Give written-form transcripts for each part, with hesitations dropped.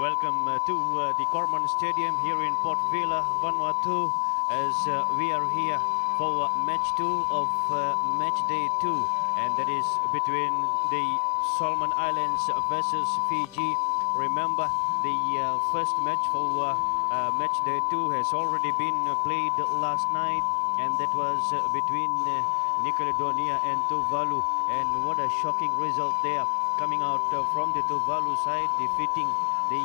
Welcome to the Corman Stadium here in Port Vila, Vanuatu, as we are here for match 2 of match day 2, and that is between the Solomon Islands versus Fiji. Remember, the first match for match day 2 has already been played last night, and that was between New Caledonia and Tuvalu, and what a shocking result there, coming out from the Tuvalu side, defeating the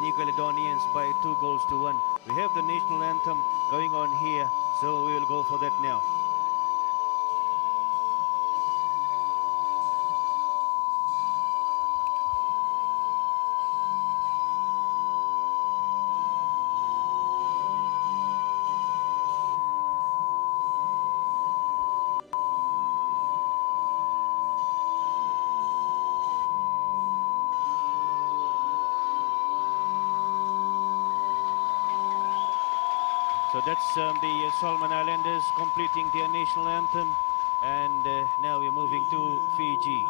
New Caledonians by 2-1. We have the national anthem going on here, so we will go for that now. So that's the Solomon Islanders completing their national anthem, and now we're moving to Fiji.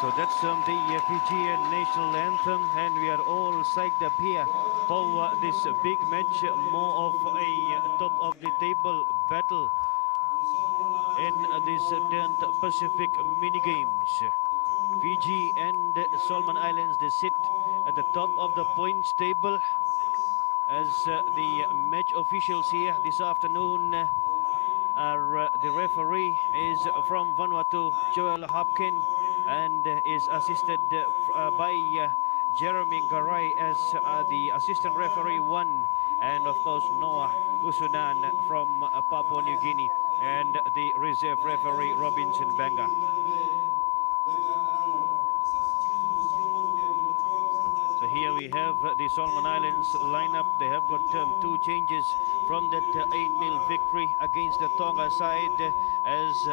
So that's the Fijian national anthem, and we are all psyched up here for this big match, more of a top of the table battle in these 10th Pacific mini games. Fiji and Solomon Islands, they sit at the top of the points table, as the match officials here this afternoon are the referee is from Vanuatu, Joel Hopkin, and is assisted by Jeremy Garay as the assistant referee 1, and of course Noah Usunan from Papua New Guinea, and the reserve referee Robinson Banga. So here we have the Solomon Islands lineup. They have got 2 changes from that 8-0 victory against the Tonga side, as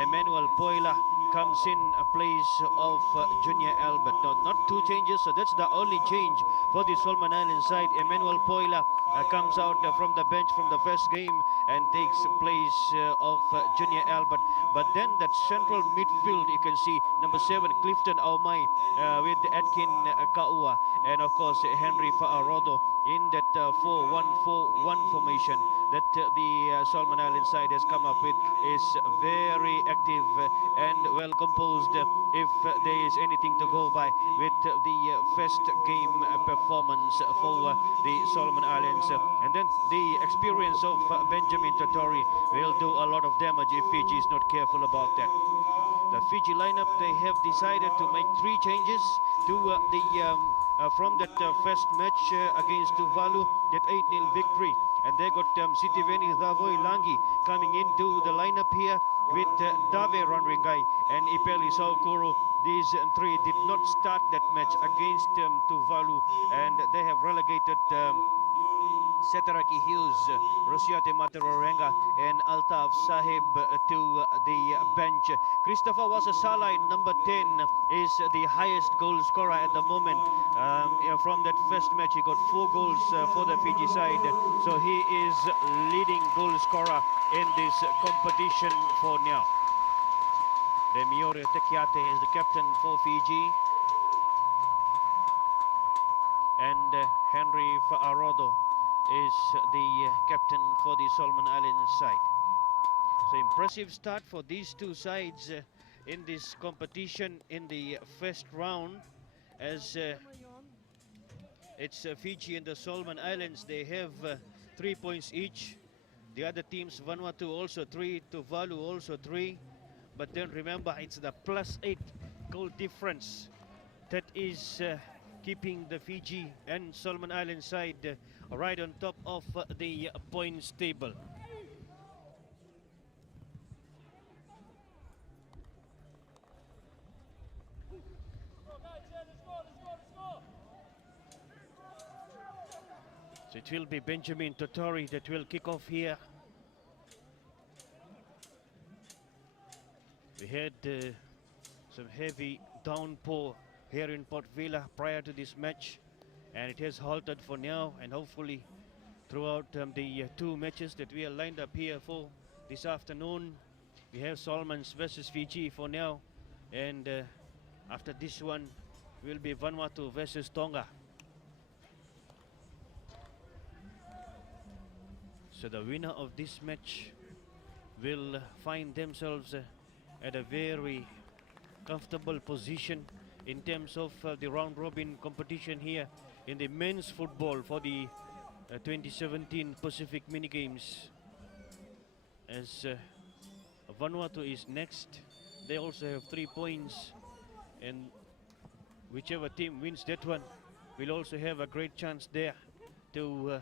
Emmanuel Poila comes in place of Junior Albert. No, not 2 changes, so that's the only change for the Solomon Islands side. Emmanuel Poila comes out from the bench from the first game and takes place of Junior Albert. But then that central midfield, you can see number 7, Clifton Aumai, with Atkin Kaua, and of course Henry Fa'arodo in that 4-1-4-1 formation that the Solomon Island side has come up with is very active and well composed, if there is anything to go by with the first game performance for the Solomon Islands. And then the experience of Benjamin Totori will do a lot of damage if Fiji is not careful about that. The Fiji lineup, they have decided to make 3 changes to from that first match against Tuvalu, that 8-0 victory. And they got Sitiveni Davoi Langi coming into the lineup here with Dave Ranringai and Ipeli Saukuru. These 3 did not start that match against Tuvalu, and they have relegated Setaraki Hughes, Rosiate Matararenga, and Altaf Sahib to the bench. Christopher Wasasala in number 10 is the highest goal scorer at the moment. From that first match, he got 4 goals for the Fiji side, so he is leading goal scorer in this competition for now. Demiore Tekiate is the captain for Fiji, and Henry Faarodo is the captain for the Solomon Islands side. So impressive start for these two sides in this competition in the first round, as it's Fiji and the Solomon Islands. They have 3 points each. The other teams, Vanuatu also 3, Tuvalu also 3. But then remember, it's the +8 goal difference that is keeping the Fiji and Solomon Island side right on top of the points table. So it will be Benjamin Totori that will kick off here. We had some heavy downpour here in Port Vila prior to this match, and it has halted for now, and hopefully throughout the two matches that we are lined up here for this afternoon. We have Solomons versus Fiji for now, and after this one will be Vanuatu versus Tonga. So the winner of this match will find themselves at a very comfortable position in terms of the round robin competition here in the men's football for the 2017 Pacific Mini Games. As Vanuatu is next, they also have 3 points, and whichever team wins that one will also have a great chance there to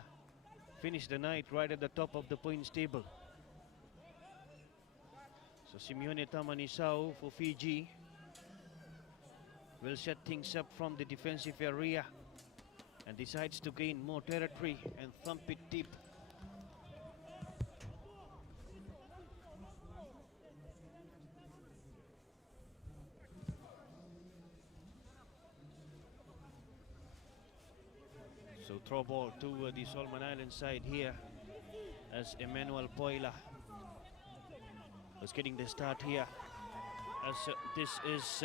finish the night right at the top of the points table. So Simeone Tamanisau for Fiji will set things up from the defensive area and decides to gain more territory and thump it deep. So throw ball to the Solomon Island side here, as Emmanuel Poila was getting the start here. As this is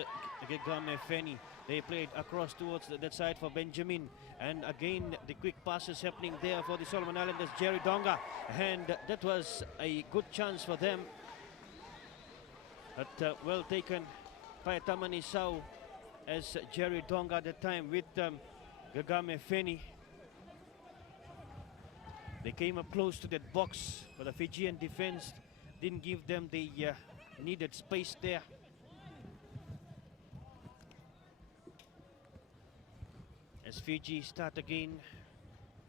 Gegame Feni. They played across towards that side for Benjamin, and again the quick passes happening there for the Solomon Islanders. Jerry Donga, and that was a good chance for them, but well taken by Tamanisau, as Jerry Donga at the time with Gegame Feni. They came up close to that box, but the Fijian defense didn't give them the needed space there. As Fiji start again,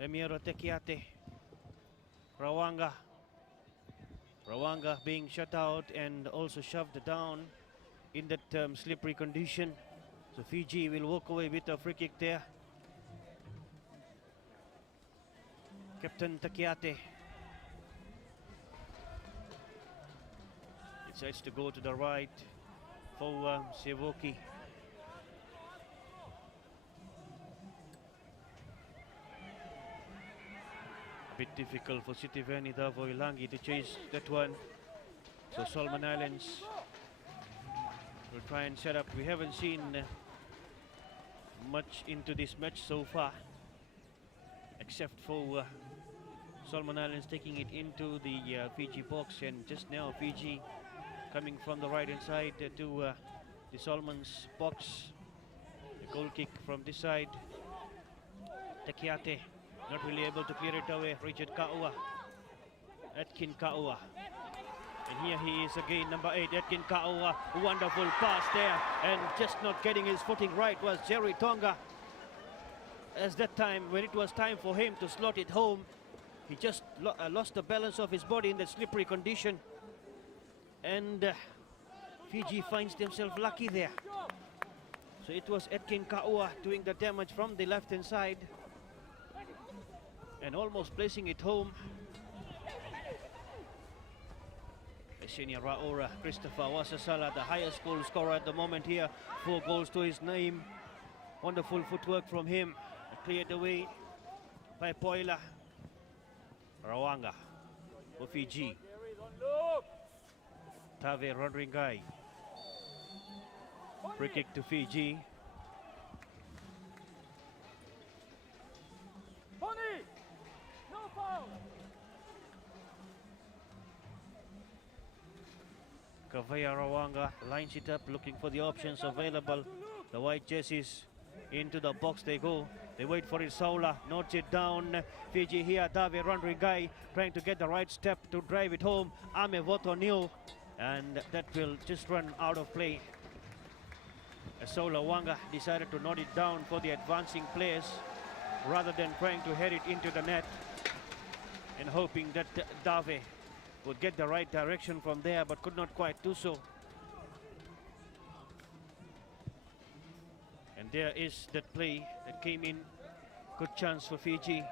Emiero Tekiate, Rawanga being shut out and also shoved down in that slippery condition. So Fiji will walk away with a free kick there. Captain Takiate decides to go to the right for Sevoki. A bit difficult for Sitiveni Davoilangi to chase that one. So Solomon Islands will try and set up. We haven't seen much into this match so far, except for Solomon Islands taking it into the Fiji box, and just now Fiji coming from the right hand side to the Solomons box. The goal kick from this side. Takiate not really able to clear it away. Richard Kaua, Atkin Kaua, and here he is again, number 8, Atkin Kaua. Wonderful pass there, and just not getting his footing right was Jerry Tonga. As that time, when it was time for him to slot it home, he just lost the balance of his body in the slippery condition, and Fiji finds themselves lucky there. So it was Atkin Kaua doing the damage from the left hand side and almost placing it home. Senior Raora Christopher Wasasala, the highest goal scorer at the moment here, 4 goals to his name. Wonderful footwork from him. Cleared away by Poila. Rawanga for Fiji. Tave Rodringai. Free kick to Fiji. Kavaya Rawanga lines it up, looking for the options available. The white jerseys into the box they go. They wait for it. Saula notes it down. Fiji here. Dave Randringai trying to get the right step to drive it home. Ame Voto New. And that will just run out of play. Saula Wanga decided to note it down for the advancing players rather than trying to head it into the net and hoping that Dave would get the right direction from there, but could not quite do so. And there is that play that came in. Good chance for Fiji.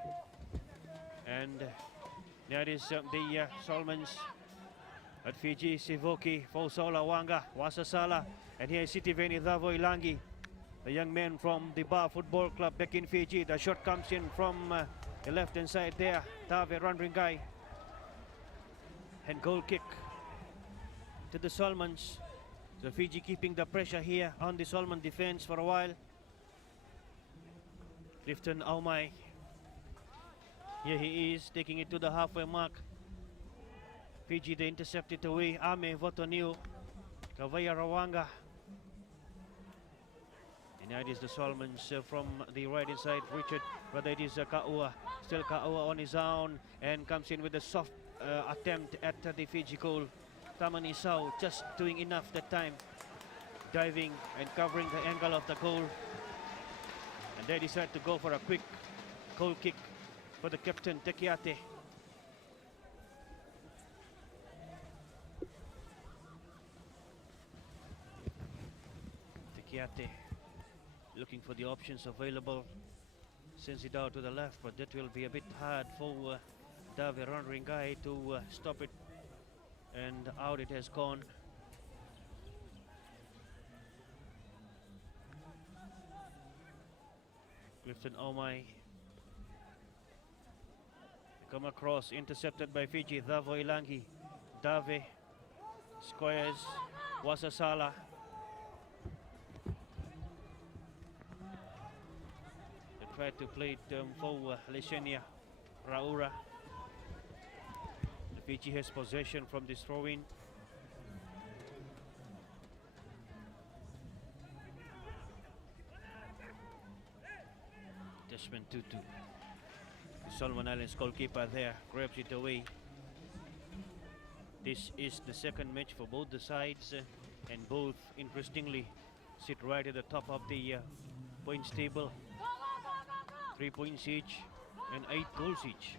And there is the Solomons at Fiji. Sivoki, Fausola Wanga, Wasasala. And here is Sitiveni Davo Ilangi, the young man from the Bar Football Club back in Fiji. The shot comes in from the left-hand side there. Tave Randringai. And goal kick to the Solomons. So Fiji keeping the pressure here on the Solomon defense for a while. Clifton Aumai. Here he is taking it to the halfway mark. Fiji they intercept it away. Ame Votoniu. Kavaya Rawanga. And that is the Solomons from the right inside. Richard, but it is Kaua. Still Kaua on his own and comes in with a soft attempt at the Fiji goal. Tamani Sau just doing enough that time. Diving and covering the angle of the goal. And they decide to go for a quick goal kick for the captain, Tekiate. Tekiate looking for the options available. Sends it out to the left, but that will be a bit hard for Dave Randringai to stop it. And out it has gone. Clifton Omai. Come across, intercepted by Fiji. Davo Ilangi. Dave. Squares. Wasasala. They tried to play it for Leshenia Raura. Fiji has possession from this throw-in. Desmond Tutu, the Solomon Islands goalkeeper there, grabs it away. This is the second match for both the sides, and both, interestingly, sit right at the top of the points table. 3 points each and 8 goals each.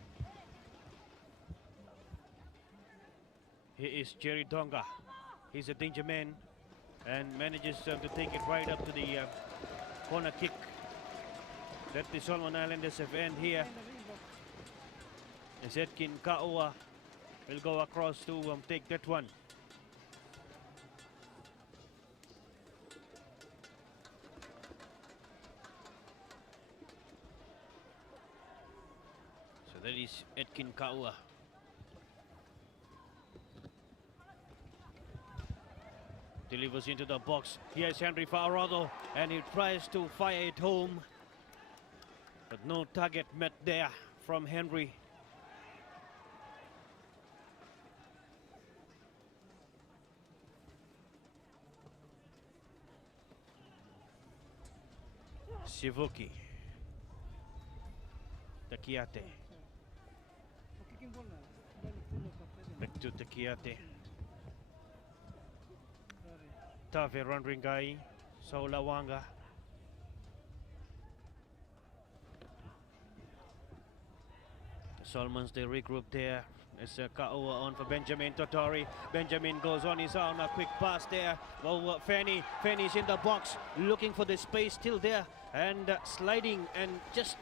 Here is Jerry Donga. He's a danger man and manages to take it right up to the corner kick that the Solomon Islanders have earned here. As Edkin Kaua will go across to take that one. So that is Edkin Kaua. Delivers into the box. Here's Henry Faurado, and he tries to fire it home. But no target met there from Henry. Sivuki. Takiate. Back to Takiate. Tave Randringai, Saula Wanga. The Solomons, they regroup there. It's Kaua on for Benjamin Totori. Benjamin goes on his own, a quick pass there. Well, Fanny's in the box, looking for the space still there. And sliding and just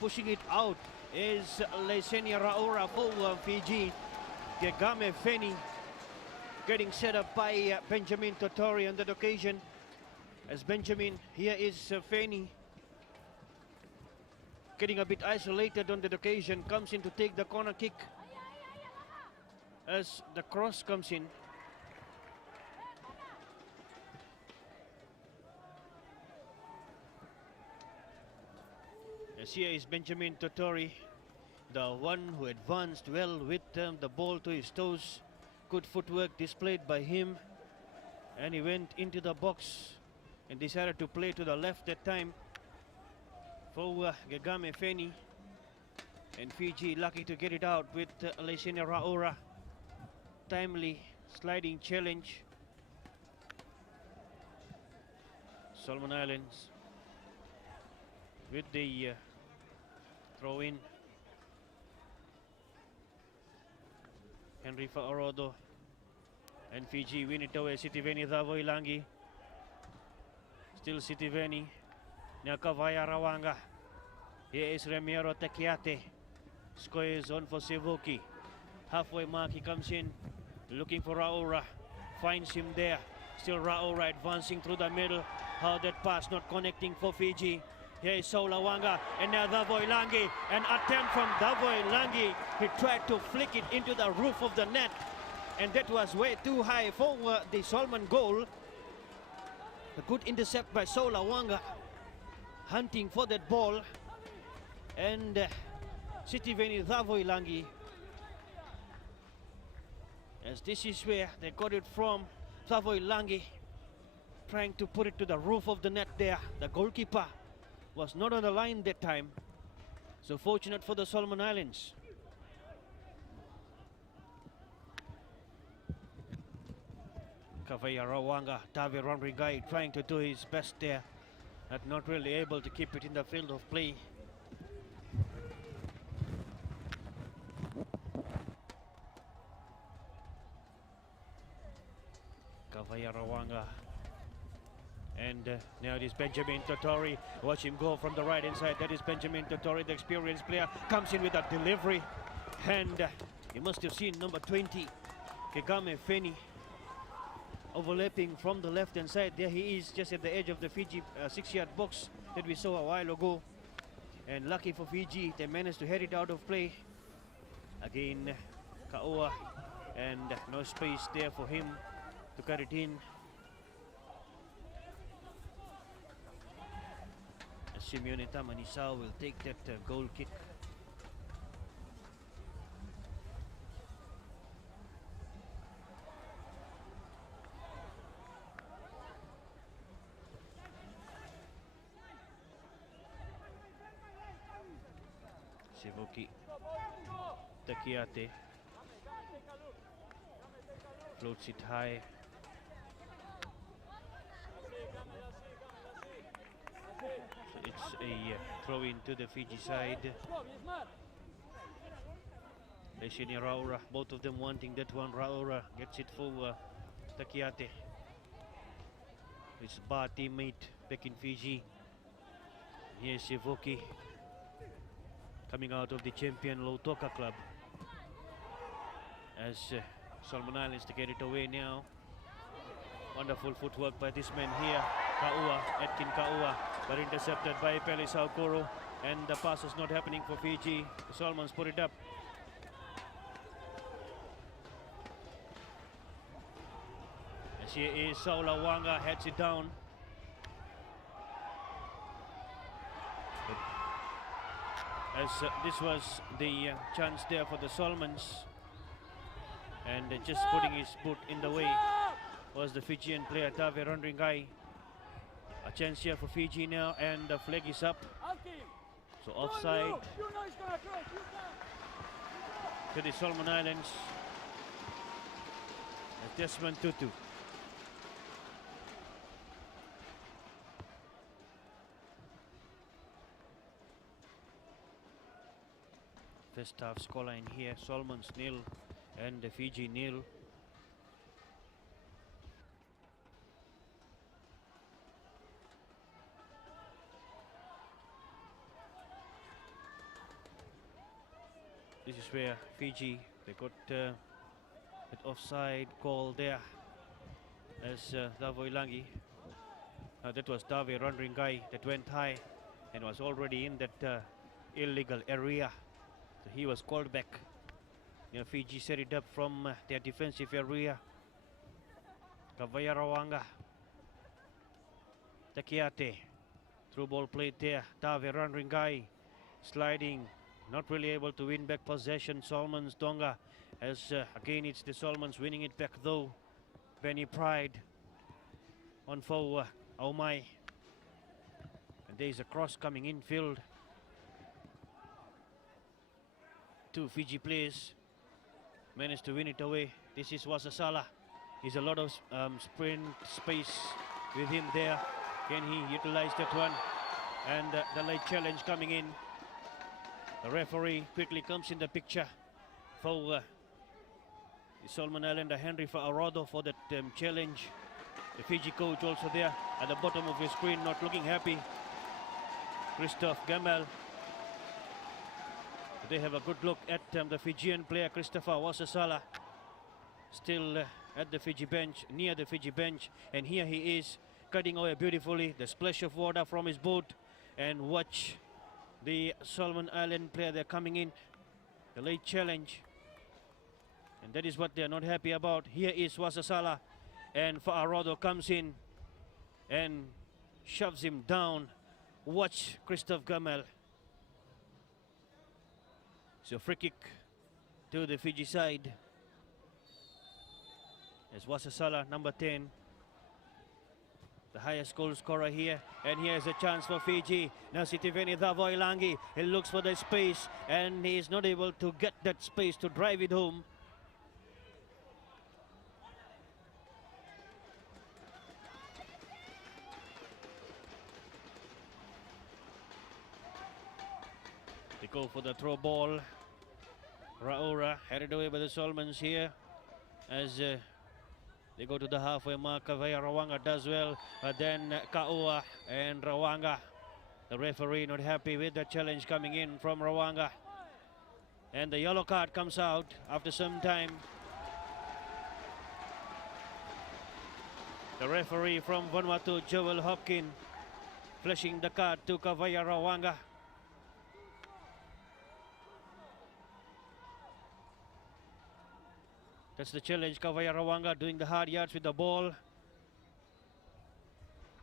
pushing it out is Lesenia Raura for Fiji. Gegame Fanny getting set up by Benjamin Totori on that occasion. As Benjamin, here is Fanny getting a bit isolated on that occasion, comes in to take the corner kick as the cross comes in. As here is Benjamin Totori, the one who advanced well with the ball to his toes. Good footwork displayed by him. And he went into the box and decided to play to the left that time for Gegame Feni. And Fiji lucky to get it out with Lesene Raura. Timely sliding challenge. Solomon Islands with the throw in. Henry Fa'orodo and Fiji win it away. Sitiveni Davoilangi. Still Sitiveni. Nyakavaya Rawanga. Here is Remiro Tekiate. Score is on for Sivuki. Halfway mark, he comes in. Looking for Raura. Finds him there. Still Raura advancing through the middle. How that pass not connecting for Fiji. Here is Saulawanga and now Davoilangi. An attempt from Davoilangi. He tried to flick it into the roof of the net. And that was way too high for the Solomon goal. A good intercept by Saulawanga. Hunting for that ball. And Sitiveni Davoilangi. As this is where they got it from. Davoilangi trying to put it to the roof of the net there. The goalkeeper was not on the line that time. So fortunate for the Solomon Islands. Kavaya Rawanga, Tavi Ronrigai trying to do his best there. But not really able to keep it in the field of play. Kavaya Rawanga. And now it is Benjamin Totori. Watch him go from the right inside. That is Benjamin Totori, the experienced player. Comes in with a delivery. And you must have seen number 20, Gegame Feni, overlapping from the left-hand side. There he is, just at the edge of the Fiji 6-yard box that we saw a while ago. And lucky for Fiji, they managed to head it out of play. Again, Kaua. And no space there for him to cut it in. Simeone Tamanisao will take that goal kick. Sivuki Takiate floats it high. It's a throw in to the Fiji side. Lesene Raura, both of them wanting that one. Raura gets it for Takiate, his bar teammate back in Fiji. Here's Sivuki coming out of the champion Lautoka club. As Solomon Islands to get it away now. Wonderful footwork by this man here, Kaua, Etkin Kaua, but intercepted by Pele Saukoro, and the pass is not happening for Fiji. The Solomons put it up. As here is Saulawanga, heads it down. As this was the chance there for the Solomons, and just putting his foot in the way was the Fijian player Tave Rondringai. A chance here for Fiji now, and the flag is up. So offside to the Solomon Islands. Desmond Tutu. First half scoreline here, Solomons 0 and Fiji 0. This is where Fiji, they got an offside call there as Davoilangi. That was Dave Rondringai that went high and was already in that illegal area. So he was called back. Fiji set it up from their defensive area. Kavaya Rawanga. Takiate. Through ball played there. Dave Rondringai sliding. Not really able to win back possession. Solomons Donga, as again it's the Solomons winning it back though. Benny Pride on for Aomai. And there's a cross coming infield. Two Fiji players managed to win it away. This is Wasasala. There's a lot of sprint space with him there. Can he utilize that one? And the late challenge coming in. The referee quickly comes in the picture for the Solomon Islander, Henry Fa'arodo, for that challenge. The Fiji coach also there at the bottom of your screen, not looking happy. Christophe Gamal. They have a good look at the Fijian player, Christopher Wasasala, still at the Fiji bench, near the Fiji bench. And here he is, cutting away beautifully. The splash of water from his boot. And watch the Solomon Island player, they're coming in. The late challenge. And that is what they're not happy about. Here is Wasasala. And Fa'arodo comes in and shoves him down. Watch Christophe Gamal. So free kick to the Fiji side. As Wasasala, number 10, the highest goal scorer here. And here's a chance for Fiji. Now Sitiveni Davoilangi, he looks for the space and he is not able to get that space to drive it home. They go for the throw ball. Raora headed away by the Solomons here as they go to the halfway mark. Kavaya Rawanga does well, but then Kaua and Rawanga. The referee not happy with the challenge coming in from Rawanga. And the yellow card comes out after some time. The referee from Vanuatu, Joel Hopkin, flashing the card to Kavaya Rawanga. That's the challenge. Kavaya Rawanga doing the hard yards with the ball.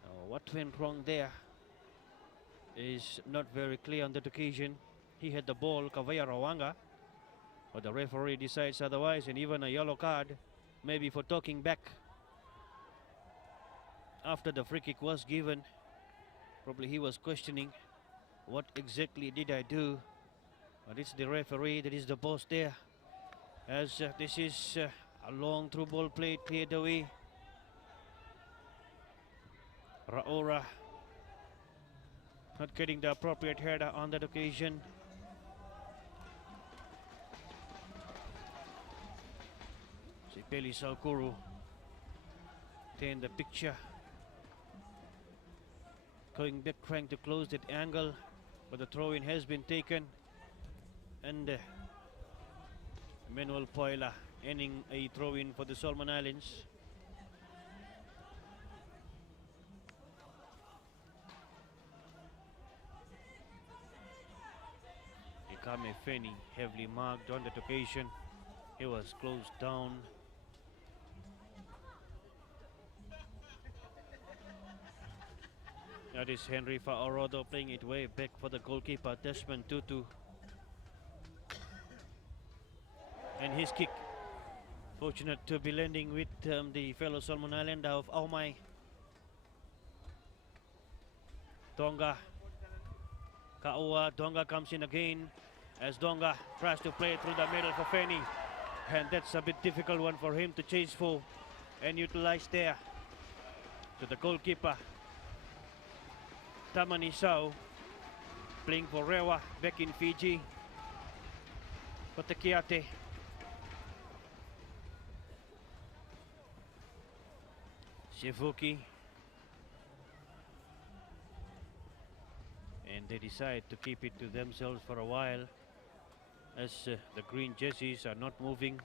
Oh, what went wrong there is not very clear on that occasion. He had the ball, Kavaya Rawanga, but the referee decides otherwise, and even a yellow card, maybe for talking back after the free kick was given. Probably he was questioning, what exactly did I do? But it's the referee that is the boss there. As this is a long through ball played, cleared away. Raora not getting the appropriate header on that occasion. Sipeli Saukuru in the picture. Going back, trying to close that angle, but the throw-in has been taken. And Manuel Poila ending a throw-in for the Solomon Islands. Ikame Feni heavily marked on that occasion. He was closed down. That is Henry Fa'arodo playing it way back for the goalkeeper, Desmond Tutu. And his kick, fortunate to be landing with the fellow Solomon Islander of Aomai. Donga, Kaua, Donga comes in again as Donga tries to play through the middle for Feni. And that's a bit difficult one for him to chase for and utilize there. To the goalkeeper, Tamani Sau, playing for Rewa back in Fiji. Kotekiate. Shivuki. And they decide to keep it to themselves for a while as the green jerseys are not moving.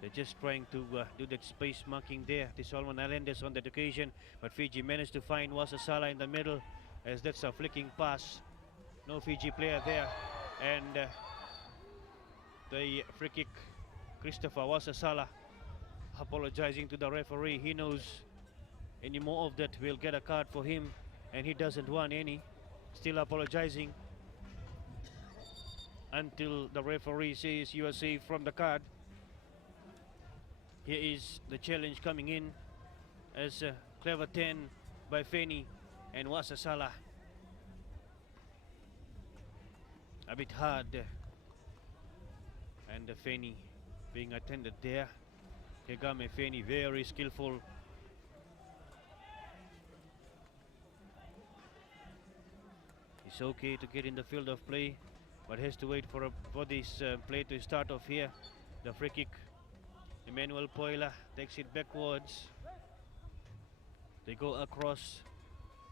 They're just trying to do that space marking there. The Solomon Islanders on that occasion, but Fiji managed to find Wasasala in the middle as that's a flicking pass. No Fiji player there. And the free kick, Christopher Wasasala apologizing to the referee. He knows any more of that will get a card for him, and he doesn't want any. Still apologizing until the referee says you are safe from the card. Here is the challenge coming in as Clever 10 by Feni and Wasasala. A bit hard. And Feni being attended there. Kegame Feni very skillful. It's okay to get in the field of play, but has to wait for this play to start off here. The free kick. Emmanuel Poila takes it backwards. They go across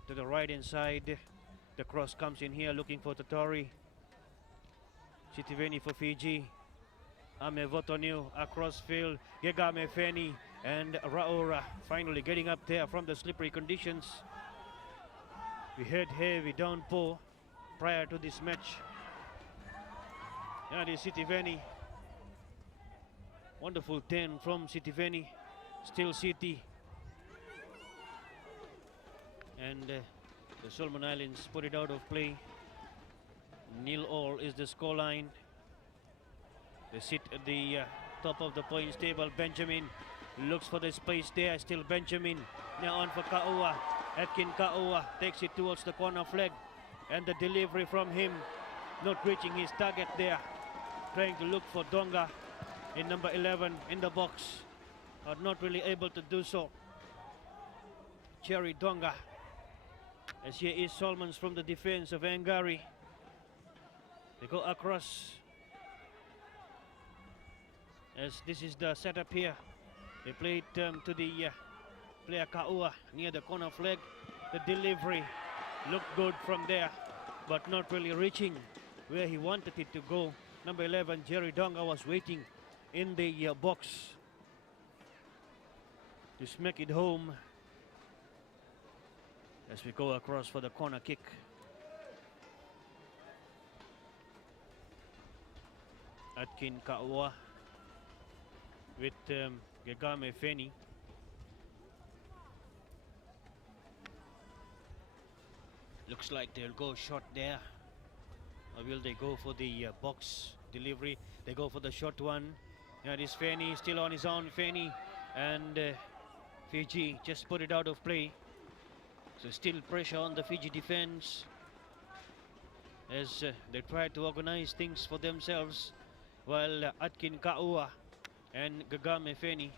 to the right hand side. The cross comes in here looking for Tatori. Sitiveni for Fiji. Ame Votoniu across field. Gegame Feni and Raora finally getting up there from the slippery conditions. We had heavy downpour prior to this match. And it's Sitiveni. Wonderful 10 from Sitiveni. Still City. And the Solomon Islands put it out of play. 0-0 is the scoreline. They sit at the top of the points table. Benjamin looks for the space there. Still Benjamin. Now on for Ka'ua. Atkin Ka'ua takes it towards the corner flag. And the delivery from him. Not reaching his target there. Trying to look for Donga in number 11 in the box. But not really able to do so. Cherry Donga. As here is Solomons from the defense of Angari. They go across. As this is the setup here. They play it to the player Ka'ua near the corner flag. The delivery looked good from there, but not really reaching where he wanted it to go. Number 11, Jerry Donga, was waiting in the box to smack it home. As we go across for the corner kick. Atkin Ka'ua with Gegame Feni. Looks like they'll go short there. Or will they go for the box delivery? They go for the short one. Now this Feni still on his own. Feni and Fiji just put it out of play. So still pressure on the Fiji defense as they try to organize things for themselves, while Atkin Ka'ua and Gegame Feni,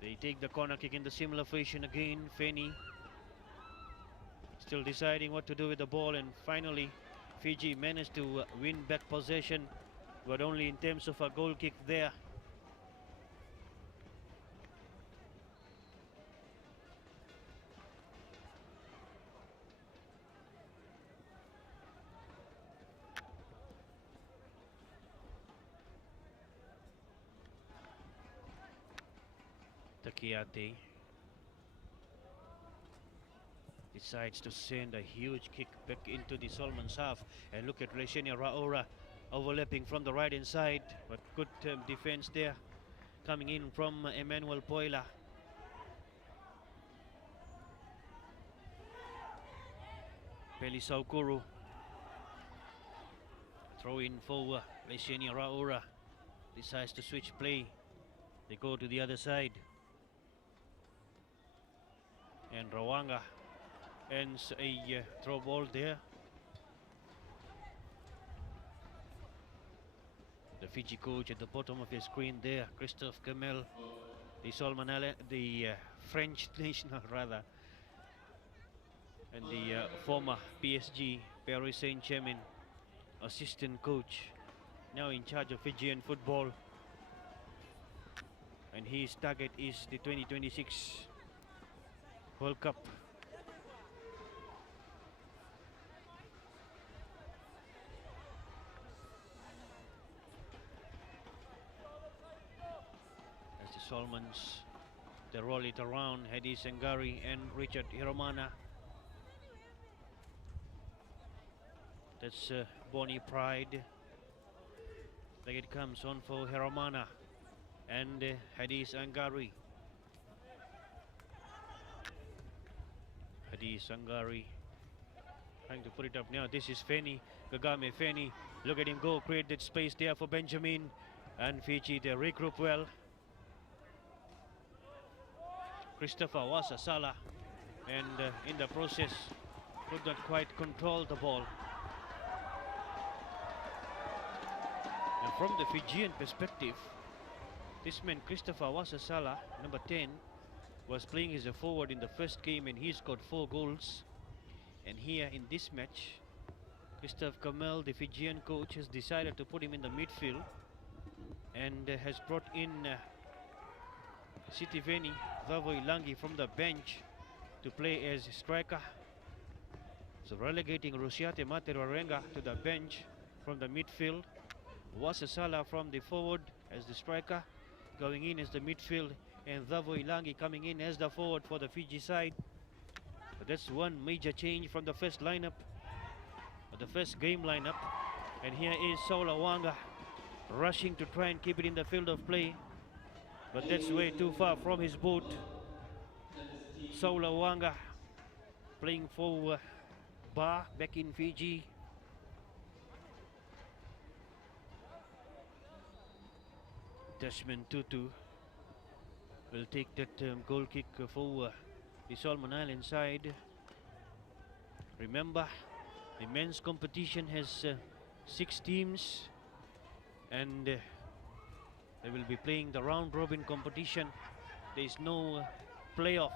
they take the corner kick in the similar fashion again. Feni still deciding what to do with the ball, and finally Fiji managed to win back possession, but only in terms of a goal kick there. Takiate decides to send a huge kick back into the Solomons half, and look at Leshenia Raora overlapping from the right hand side, but good defense there coming in from Emmanuel Poila. Peli Saukuru throw in for Leshenia Raora, decides to switch play. They go to the other side. And Rawanga ends a throw ball there. The Fiji coach at the bottom of your screen there, Christophe Kamel, the French national rather, and the former PSG Paris Saint-Germain assistant coach, now in charge of Fijian football. And his target is the 2026 World Cup. As the Solomons, they roll it around, Hedi Sengari and Richard Hiromana. That's Bonnie Pride. Like it comes on for Hiromana and Hedi Sengari. Hadi Sangari trying to put it up now. This is Feni, Gegame Feni. Look at him go, create that space there for Benjamin. And Fiji, they regroup well. Christopher Wasasala, and in the process could not quite control the ball. And from the Fijian perspective, this man Christopher Wasasala, number 10, was playing as a forward in the first game and he scored 4 goals. And here in this match, Christophe Kamel, the Fijian coach, has decided to put him in the midfield and has brought in Sitiveni Thavoilangi from the bench to play as striker. So relegating Rusiate Materarenga to the bench from the midfield. Wasasala from the forward as the striker, going in as the midfield, and Thavoilangi coming in as the forward for the Fiji side. But that's one major change from the first lineup, or the first game lineup. And here is Saula Wanga rushing to try and keep it in the field of play, but that's way too far from his boot. Saula Wanga playing for Ba back in Fiji. Desmond Tutu will take that goal kick for the Solomon Island side. Remember, the men's competition has 6 teams, and they will be playing the round robin competition. There is no playoff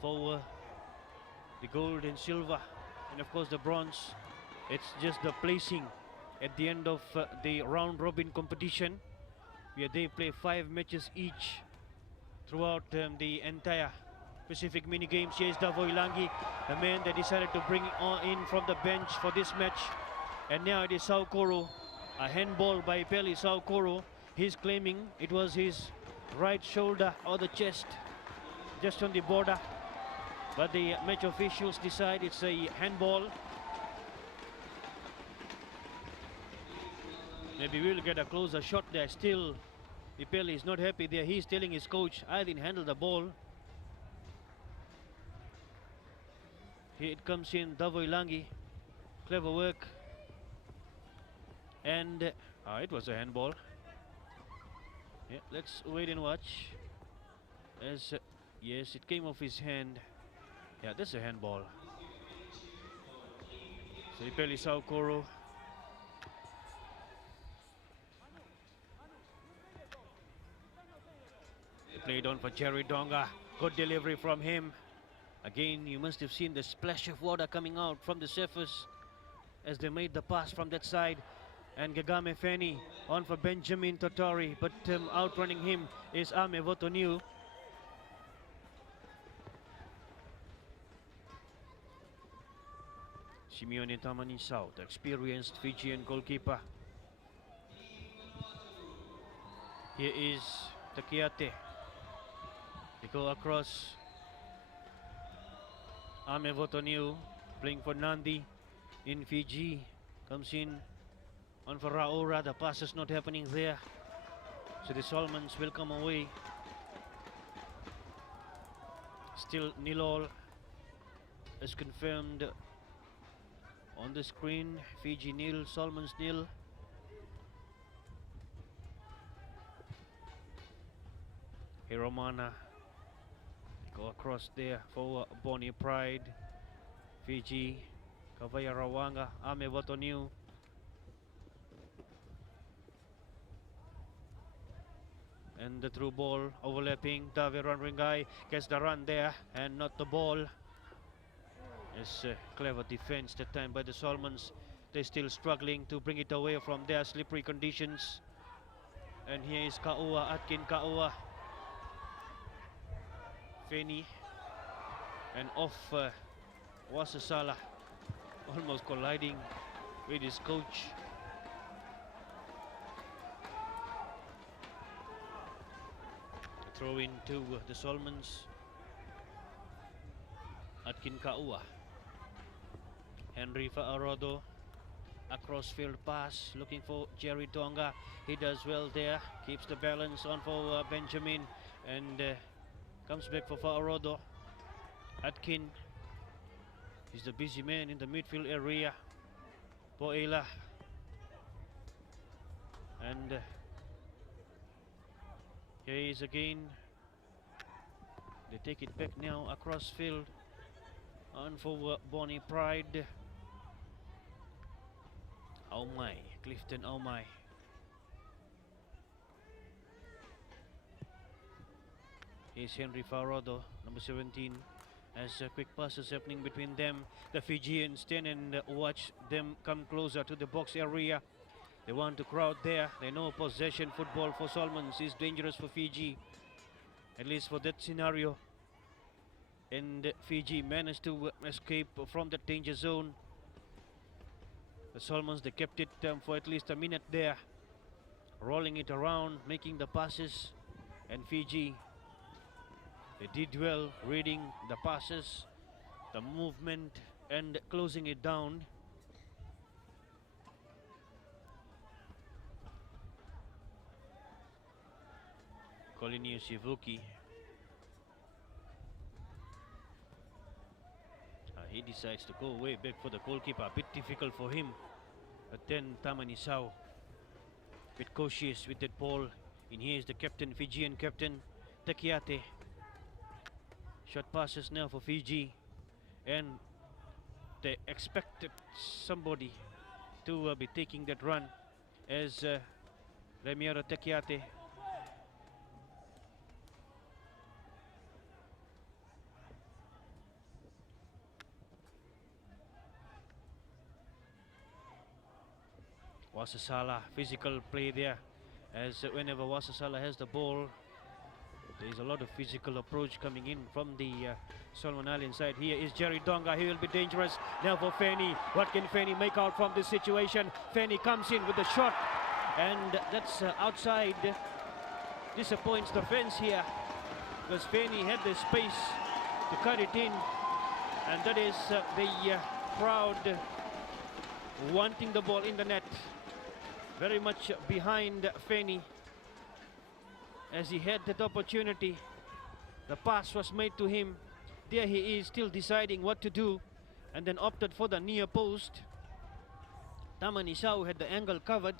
for the gold and silver, and of course the bronze. It's just the placing at the end of the round robin competition, where they play 5 matches each throughout the entire Pacific mini games. Here is Thavoilangi, the man that decided to bring in from the bench for this match. And now it is Saukoro, a handball by Peli Saukoro. He's claiming it was his right shoulder or the chest, just on the border. But the match officials decide it's a handball. Maybe we'll get a closer shot there. Still, Ipeli is not happy there. He's telling his coach, I didn't handle the ball. Here it comes in, Thavoilangi. Clever work. And it was a handball. Yeah, let's wait and watch. As yes, it came off his hand. Yeah, that's a handball. So Ipeli Saukoro. Played on for Jerry Donga. Good delivery from him. Again, you must have seen the splash of water coming out from the surface as they made the pass from that side. And Gagame Feni on for Benjamin Totori, but outrunning him is Ame Votoniu. Simeone Tamani South, experienced Fijian goalkeeper. Here is Takiate. They go across. Ame Votoniu playing for Nandi in Fiji. Comes in on for Raora. The pass is not happening there. So the Solomons will come away. Still 0-0 as confirmed on the screen. Fiji 0, Solomons 0. Hiromana go across there for Bonnie Pride. Fiji, Kavaya Rawanga, Ame Votoniu. And the through ball overlapping. Taviran Ringai gets the run there and not the ball. It's clever defense that time by the Solomons. They're still struggling to bring it away from their slippery conditions. And here is Kaua, Atkin Kaua. Feni. And off Wasasala, almost colliding with his coach. Throw in to the Solomons. Atkin Kaua. Henry Fa'arodo. A crossfield pass looking for Jerry Tonga. He does well there. Keeps the balance on for Benjamin. And comes back for Fa'arodo. Atkin. He's the busy man in the midfield area. Poela. And here he is again. They take it back now across field. On for Bonnie Pride. Oh my, Clifton, oh my. Here's Henry Farrodo, number 17. As quick passes happening between them. The Fijians stand and watch them come closer to the box area. They want to crowd there. They know possession football for Solomons is dangerous for Fiji. At least for that scenario. And Fiji managed to escape from that danger zone. The Solomons, they kept it for at least a minute there. Rolling it around, making the passes. And Fiji, they did well reading the passes, the movement, and closing it down. Colinio Sivuki. He decides to go way back for the goalkeeper. A bit difficult for him. But then Tamanisau, a bit cautious with that ball. In here is the captain, Fijian captain, Takiate. Short passes now for Fiji. And they expected somebody to be taking that run as Remiero Takiate. Wasasala, physical play there, as whenever Wasasala has the ball, there is a lot of physical approach coming in from the Solomon Island side. Here is Jerry Donga. He will be dangerous now for Feni. What can Feni make out from this situation? Feni comes in with the shot, and that's outside. Disappoints the fence here because Feni had the space to cut it in, and that is the crowd wanting the ball in the net. Very much behind Feni as he had that opportunity. The pass was made to him. There he is still deciding what to do, and then opted for the near post. Tamanisau had the angle covered.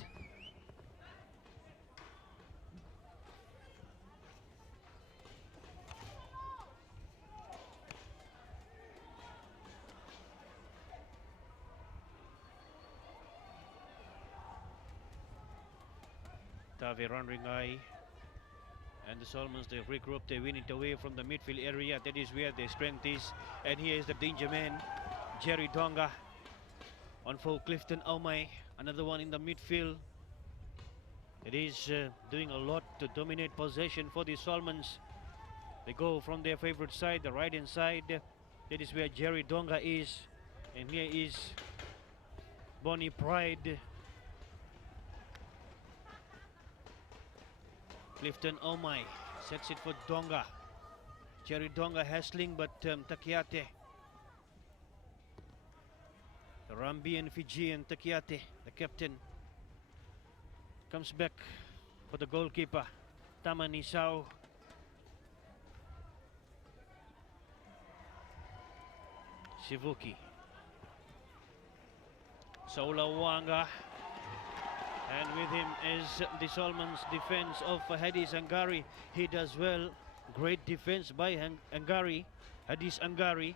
Tavi Ranringai and the Solomons, they regroup, they win it away from the midfield area. That is where their strength is. And here is the danger man, Jerry Donga. On for Clifton Aumai, another one in the midfield. It is doing a lot to dominate possession for the Solomons. They go from their favorite side, the right hand side. That is where Jerry Donga is. And here is Bonnie Pride. Clifton Omai sets it for Donga. Jerry Donga hassling, but Takiate. The Rambian Fijian Takiate, the captain, comes back for the goalkeeper, Tamanisau. Sivuki. Saula Wanga. And with him is the Solomons defense of Hadis Angari. He does well. Great defense by Angari. Hadis Angari.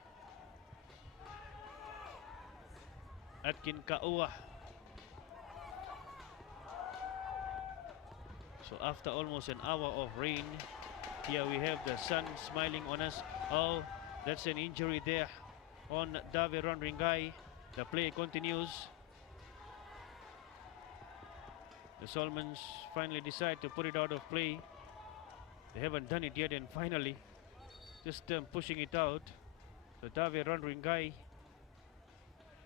Atkin Kaua. So after almost an hour of rain, here we have the sun smiling on us. Oh, that's an injury there on Davi Ronringai. The play continues. The Solomons finally decide to put it out of play. They haven't done it yet, and finally just pushing it out. So Davi Ronringai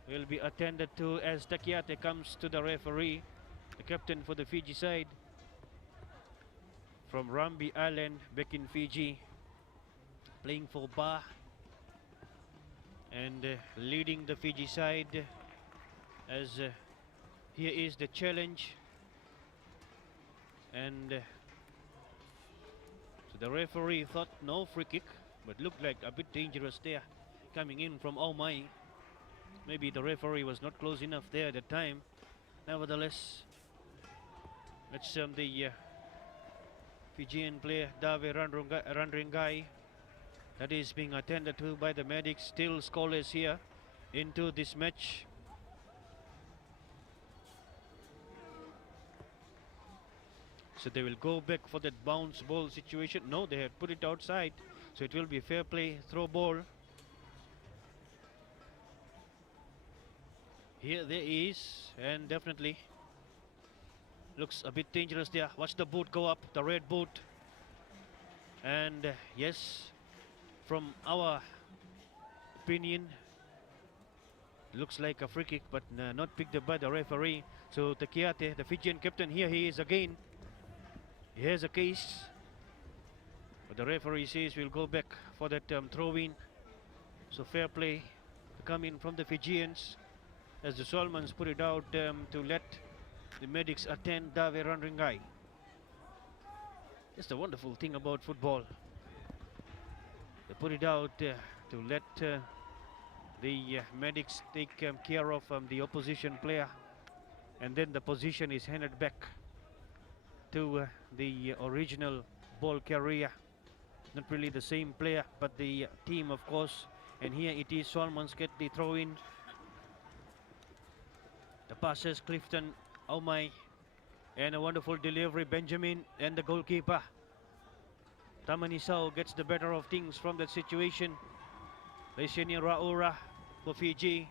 will be attended to as Takiate comes to the referee, the captain for the Fiji side from Rambi Island back in Fiji, playing for Ba and leading the Fiji side as here is the challenge. And so the referee thought no free kick, but looked like a bit dangerous there coming in from Aumai. Maybe the referee was not close enough there at the time. Nevertheless, let's the Fijian player Davi Randringai that is being attended to by the medics. Still scoreless here into this match. So they will go back for that bounce ball situation. No, they had put it outside. So it will be fair play, throw ball. Here there is, and definitely looks a bit dangerous there. Watch the boot go up, the red boot. And yes, from our opinion, looks like a free kick, but not picked up by the referee. So Takiate, the Fijian captain, here he is again. He has a case, but the referee says we'll go back for that throw-in. So fair play to come in from the Fijians as the Solomons put it out to let the medics attend Dave Ranringai. That's the wonderful thing about football. They put it out to let the medics take care of the opposition player, and then the position is handed back to the original ball carrier. Not really the same player, but the team, of course. And here it is, Solomons get the throw in. The passes, Clifton, Aumai, and a wonderful delivery, Benjamin, and the goalkeeper. Tamanisao gets the better of things from that situation. Leisheni Raura for Fiji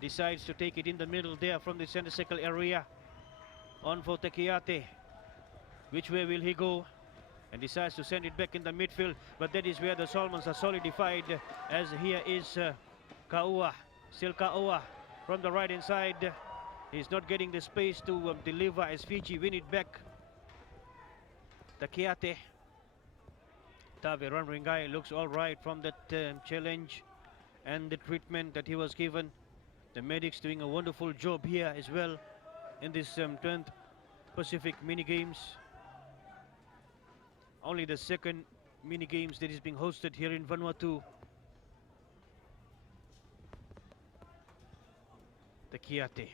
decides to take it in the middle there from the center circle area. On for Takiate. Which way will he go? And decides to send it back in the midfield. But that is where the Solomons are solidified, as here is Kaua. Still Kaua from the right hand side. He's not getting the space to deliver as Fiji win it back. Takiate. Dave Ranringai looks all right from that challenge and the treatment that he was given. The medics doing a wonderful job here as well in this 10th Pacific mini games. Only the second mini games that is being hosted here in Vanuatu. Takiate.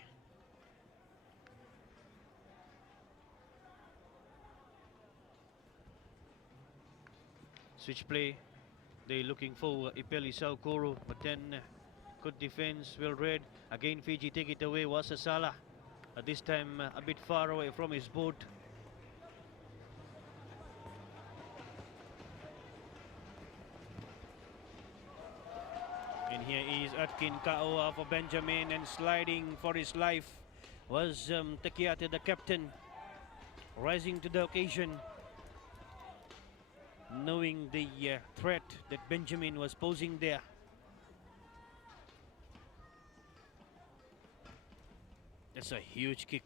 Switch play. They're looking for Ipeli Saukuru, but then good defense, well read. Again Fiji take it away, Wasasala. This time a bit far away from his boat. And here is Atkin Kaoa for Benjamin, and sliding for his life was Takiate, the captain, rising to the occasion, knowing the threat that Benjamin was posing there. That's a huge kick.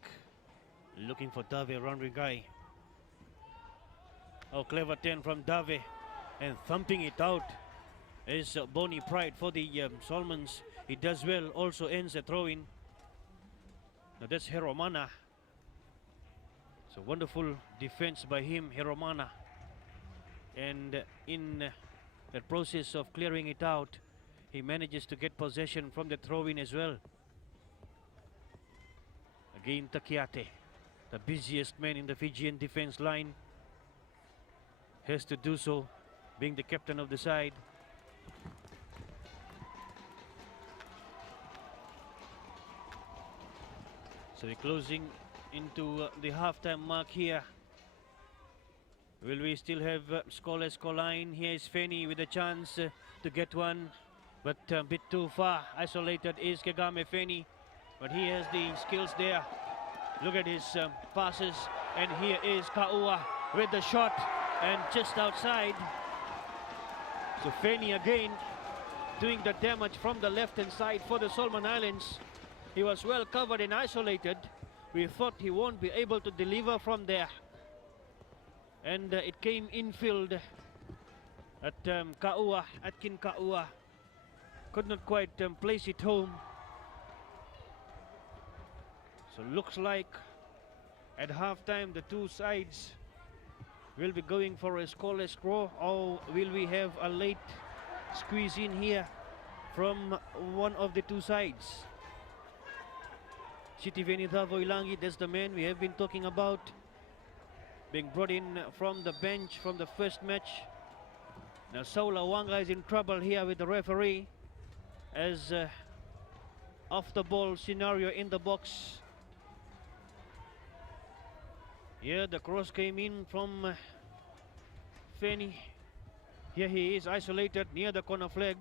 Looking for Dave Ranrigai. Oh, clever 10 from Dave, and thumping it out is Bonnie Pride for the Solomons. He does well, also ends a throw-in. Now that's Heromana. So wonderful defense by him, Heromana. And in the process of clearing it out, he manages to get possession from the throw-in as well. Again Takiate, the busiest man in the Fijian defense line, has to do so, being the captain of the side. So we're closing into the halftime mark here. Will we still have scoreless scoreline? Here is Feni with a chance to get one, but a bit too far. Isolated is Kagame Feni, but he has the skills there. Look at his passes, and here is Kaua with the shot, and just outside. So Feni again doing the damage from the left-hand side for the Solomon Islands. He was well covered and isolated. We thought he won't be able to deliver from there. And it came infield at Kaua, Atkin Kaua. Could not quite place it home. So looks like at halftime the two sides will be going for a scoreless draw, or will we have a late squeeze in here from one of the two sides? Sitiveni Davoilangi, that's the man we have been talking about, being brought in from the bench from the first match. Now Sola Wanga is in trouble here with the referee as off the ball scenario in the box. Yeah, the cross came in from Feni. Here he is isolated near the corner flag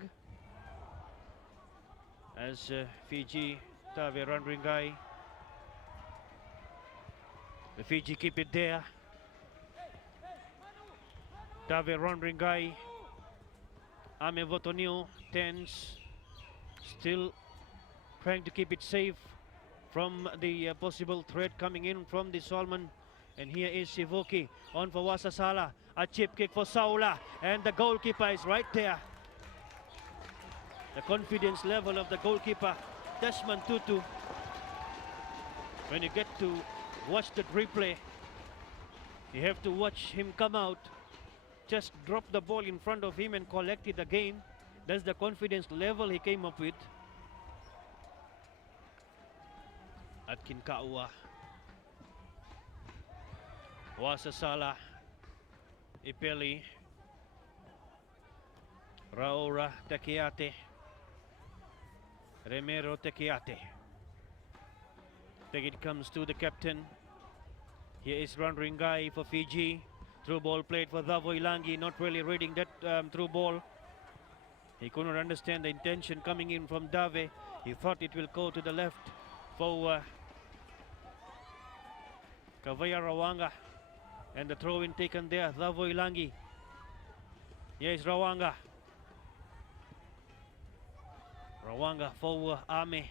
as Fiji, Tave Randringai. The Fiji keep it there. Tave Randringai. Ame Votonio, tense, still trying to keep it safe from the possible threat coming in from the Solomon. And here is Sivuki on for Wasasala. A chip kick for Saula. And the goalkeeper is right there. The confidence level of the goalkeeper, Desmond Tutu. When you get to watch the replay, you have to watch him come out. Just drop the ball in front of him and collect it again. That's the confidence level he came up with. Atkin Kaua. Wasasala. Ipeli. Raura Tekiate. Remero Tekiate. Then it comes to the captain. Here is Randringai for Fiji. Through ball played for Davo Ilangi, not really reading that through ball. He could not understand the intention coming in from Dave. He thought it will go to the left for Kavaya Rawanga. And the throw in taken there, Davo Ilangi. Here is Rawanga. Rawanga for Ame.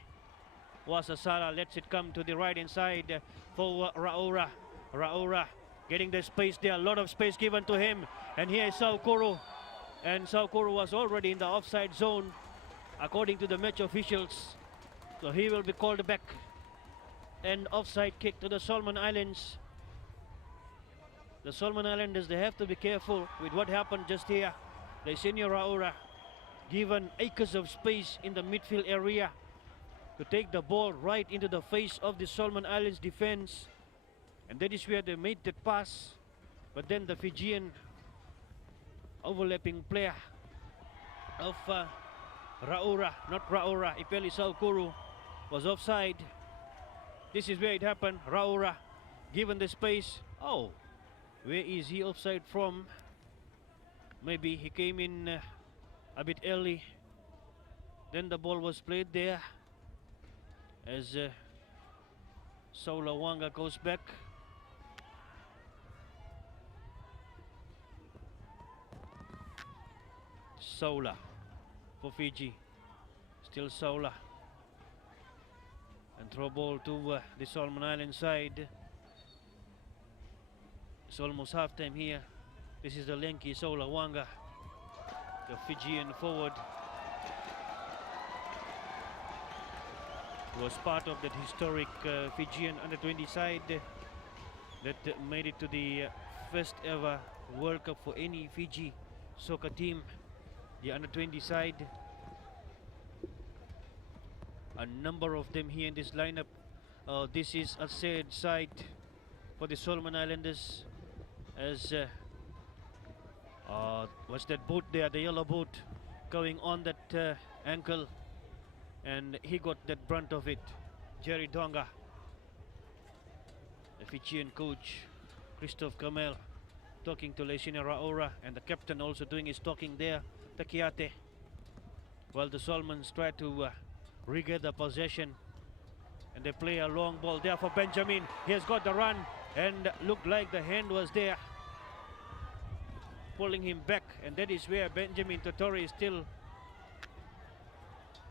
Wasasala lets it come to the right hand side for Raura. Raura getting the space there, a lot of space given to him. And here is Saukuru. And Saukuru was already in the offside zone according to the match officials. So he will be called back. And offside kick to the Solomon Islands. The Solomon Islanders, they have to be careful with what happened just here. The senior Raura given acres of space in the midfield area to take the ball right into the face of the Solomon Islands defense. And that is where they made that pass. But then the Fijian overlapping player of Raura, not Raura, Ipeli Saukuru, was offside. This is where it happened. Raura given the space. Oh, where is he offside from? Maybe he came in a bit early. Then the ball was played there as Sola Wanga goes back. Sola for Fiji. Still Sola. And throw ball to the Solomon Island side. It's almost half time here. This is the lanky Sola Wanga, the Fijian forward, who was part of that historic Fijian under-20 side that made it to the first ever World Cup for any Fiji soccer team. The under-20 side, a number of them here in this lineup. This is a sad side for the Solomon Islanders, as what's that boot there, the yellow boot, going on that ankle, and he got that brunt of it. Jerry Donga, the Fijian coach, Christophe Kamel, talking to Leisina Raora, and the captain also doing his talking there, Takiate, while the Solomons try to regather possession. And they play a long ball there for Benjamin. He has got the run, and looked like the hand was there, pulling him back. And that is where Benjamin Totori is still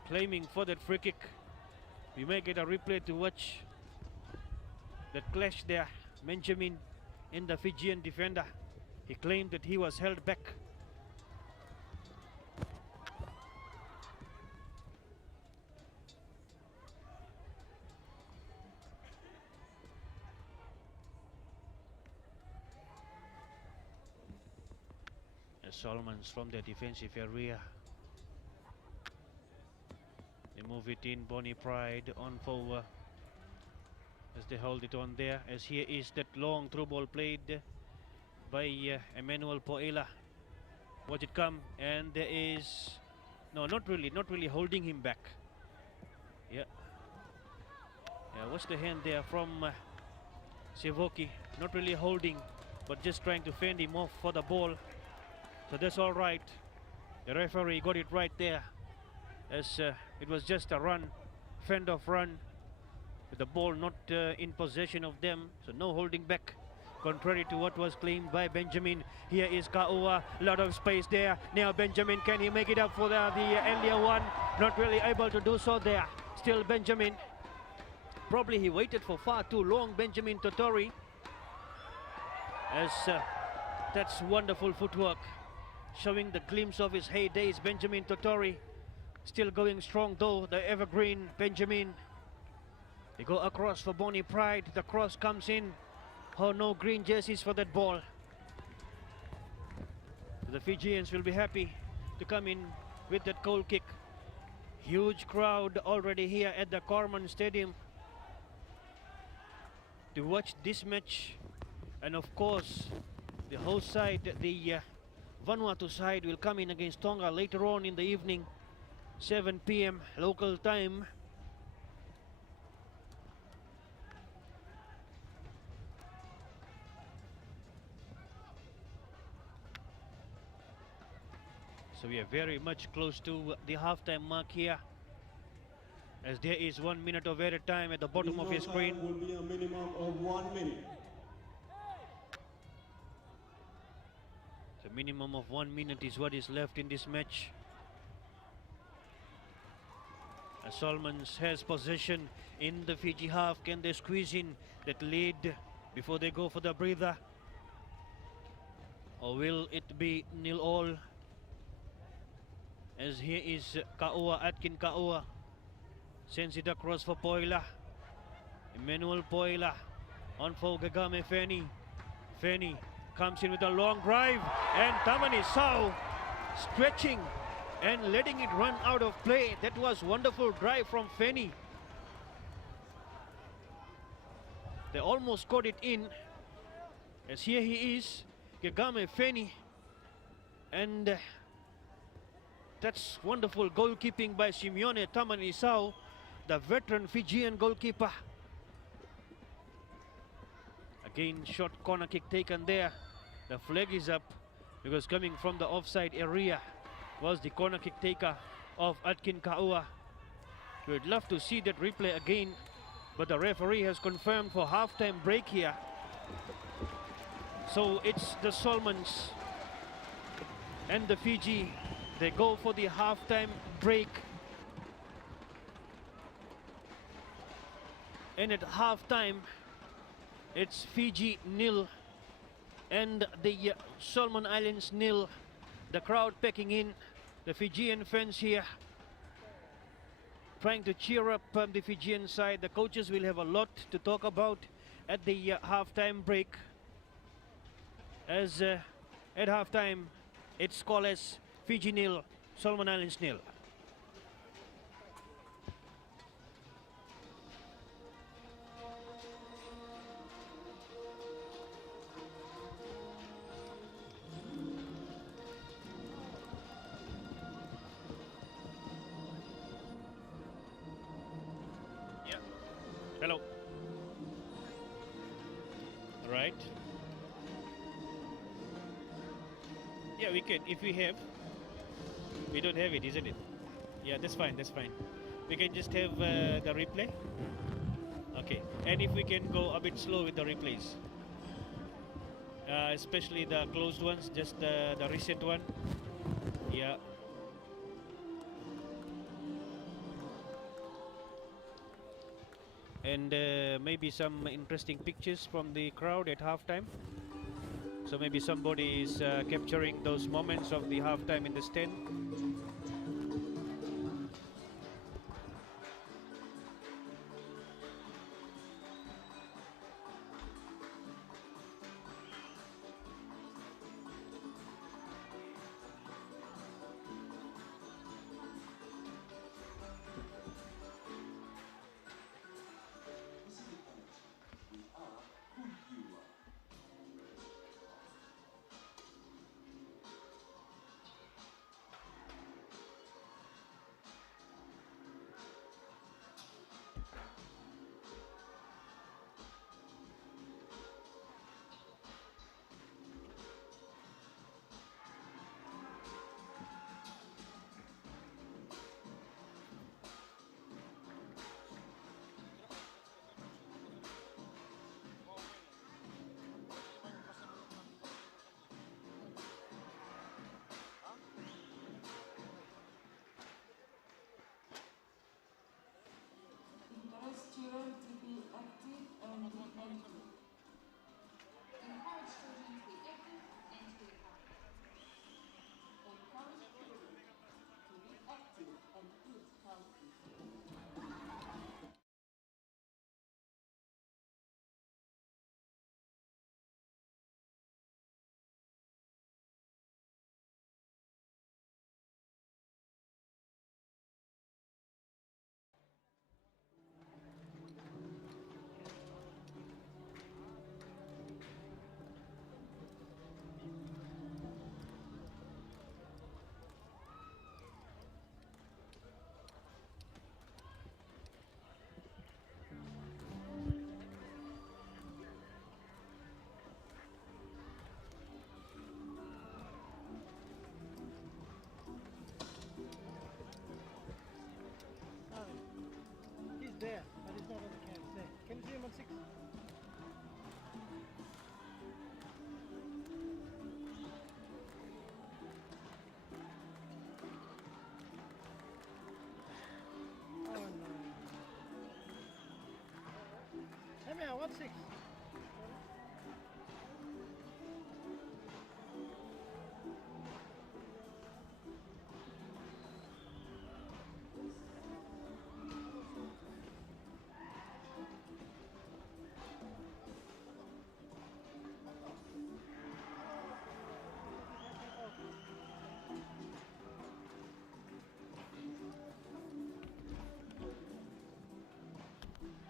claiming for that free kick. We may get a replay to watch that clash there. Benjamin and the Fijian defender. He claimed that he was held back. The Solomons from the defensive area. They move it in. Bonnie Pride on for as they hold it on there. As here is that long through ball played by Emmanuel Poela. Watch it come, and there is no, not really holding him back. Yeah, yeah. What's the hand there from Sivoki? Not really holding, but just trying to fend him off for the ball. So that's all right. The referee got it right there, as it was just a run, fend off run, with the ball not in possession of them. So no holding back. Contrary to what was claimed by Benjamin. Here is Kaua, lot of space there. Now Benjamin, can he make it up for the earlier one? Not really able to do so there. Still Benjamin. Probably he waited for far too long, Benjamin Totori. As that's wonderful footwork. Showing the glimpse of his heydays, Benjamin Totori. Still going strong though, the evergreen Benjamin. They go across for Bonnie Pride. The cross comes in. Oh, no green jerseys for that ball. The Fijians will be happy to come in with that goal kick. Huge crowd already here at the Corman Stadium to watch this match. And of course, the host side, the Vanuatu side, will come in against Tonga later on in the evening, 7 p.m. local time. So we are very much close to the halftime mark here, as there is 1 minute of added time at the bottom of your screen. Will be a minimum of 1 minute. The minimum of 1 minute is what is left in this match. As Solomons has possession in the Fiji half. Can they squeeze in that lead before they go for the breather? Or will it be 0-0? As here is Kaua, Atkin Kaua. Sends it across for Poila. Emmanuel Poila on for Gagame Feni. Feni comes in with a long drive, and Tamani Sau stretching and letting it run out of play. That was wonderful drive from Feni. They almost got it in, as here he is, Gagame Feni, and that's wonderful goalkeeping by Simeone Tamanisau, the veteran Fijian goalkeeper. Again, short corner kick taken there. The flag is up because coming from the offside area was the corner kick taker of Atkin Kaua. We'd love to see that replay again, but the referee has confirmed for halftime break here. So it's the Solomons and the Fiji. They go for the halftime break. And at halftime, it's Fiji 0 and the Solomon Islands 0. The crowd packing in. The Fijian fans here trying to cheer up the Fijian side. The coaches will have a lot to talk about at the halftime break. As at halftime, it's scoreless. Fiji 0, Solomon Islands 0. Yeah. Hello. All right. Yeah, we can if we have. We don't have it, isn't it? Yeah, that's fine, that's fine. We can just have the replay. Okay, and if we can go a bit slow with the replays. Especially the closed ones, just the recent one. Yeah. And maybe some interesting pictures from the crowd at halftime. So maybe somebody is capturing those moments of the halftime in the stand.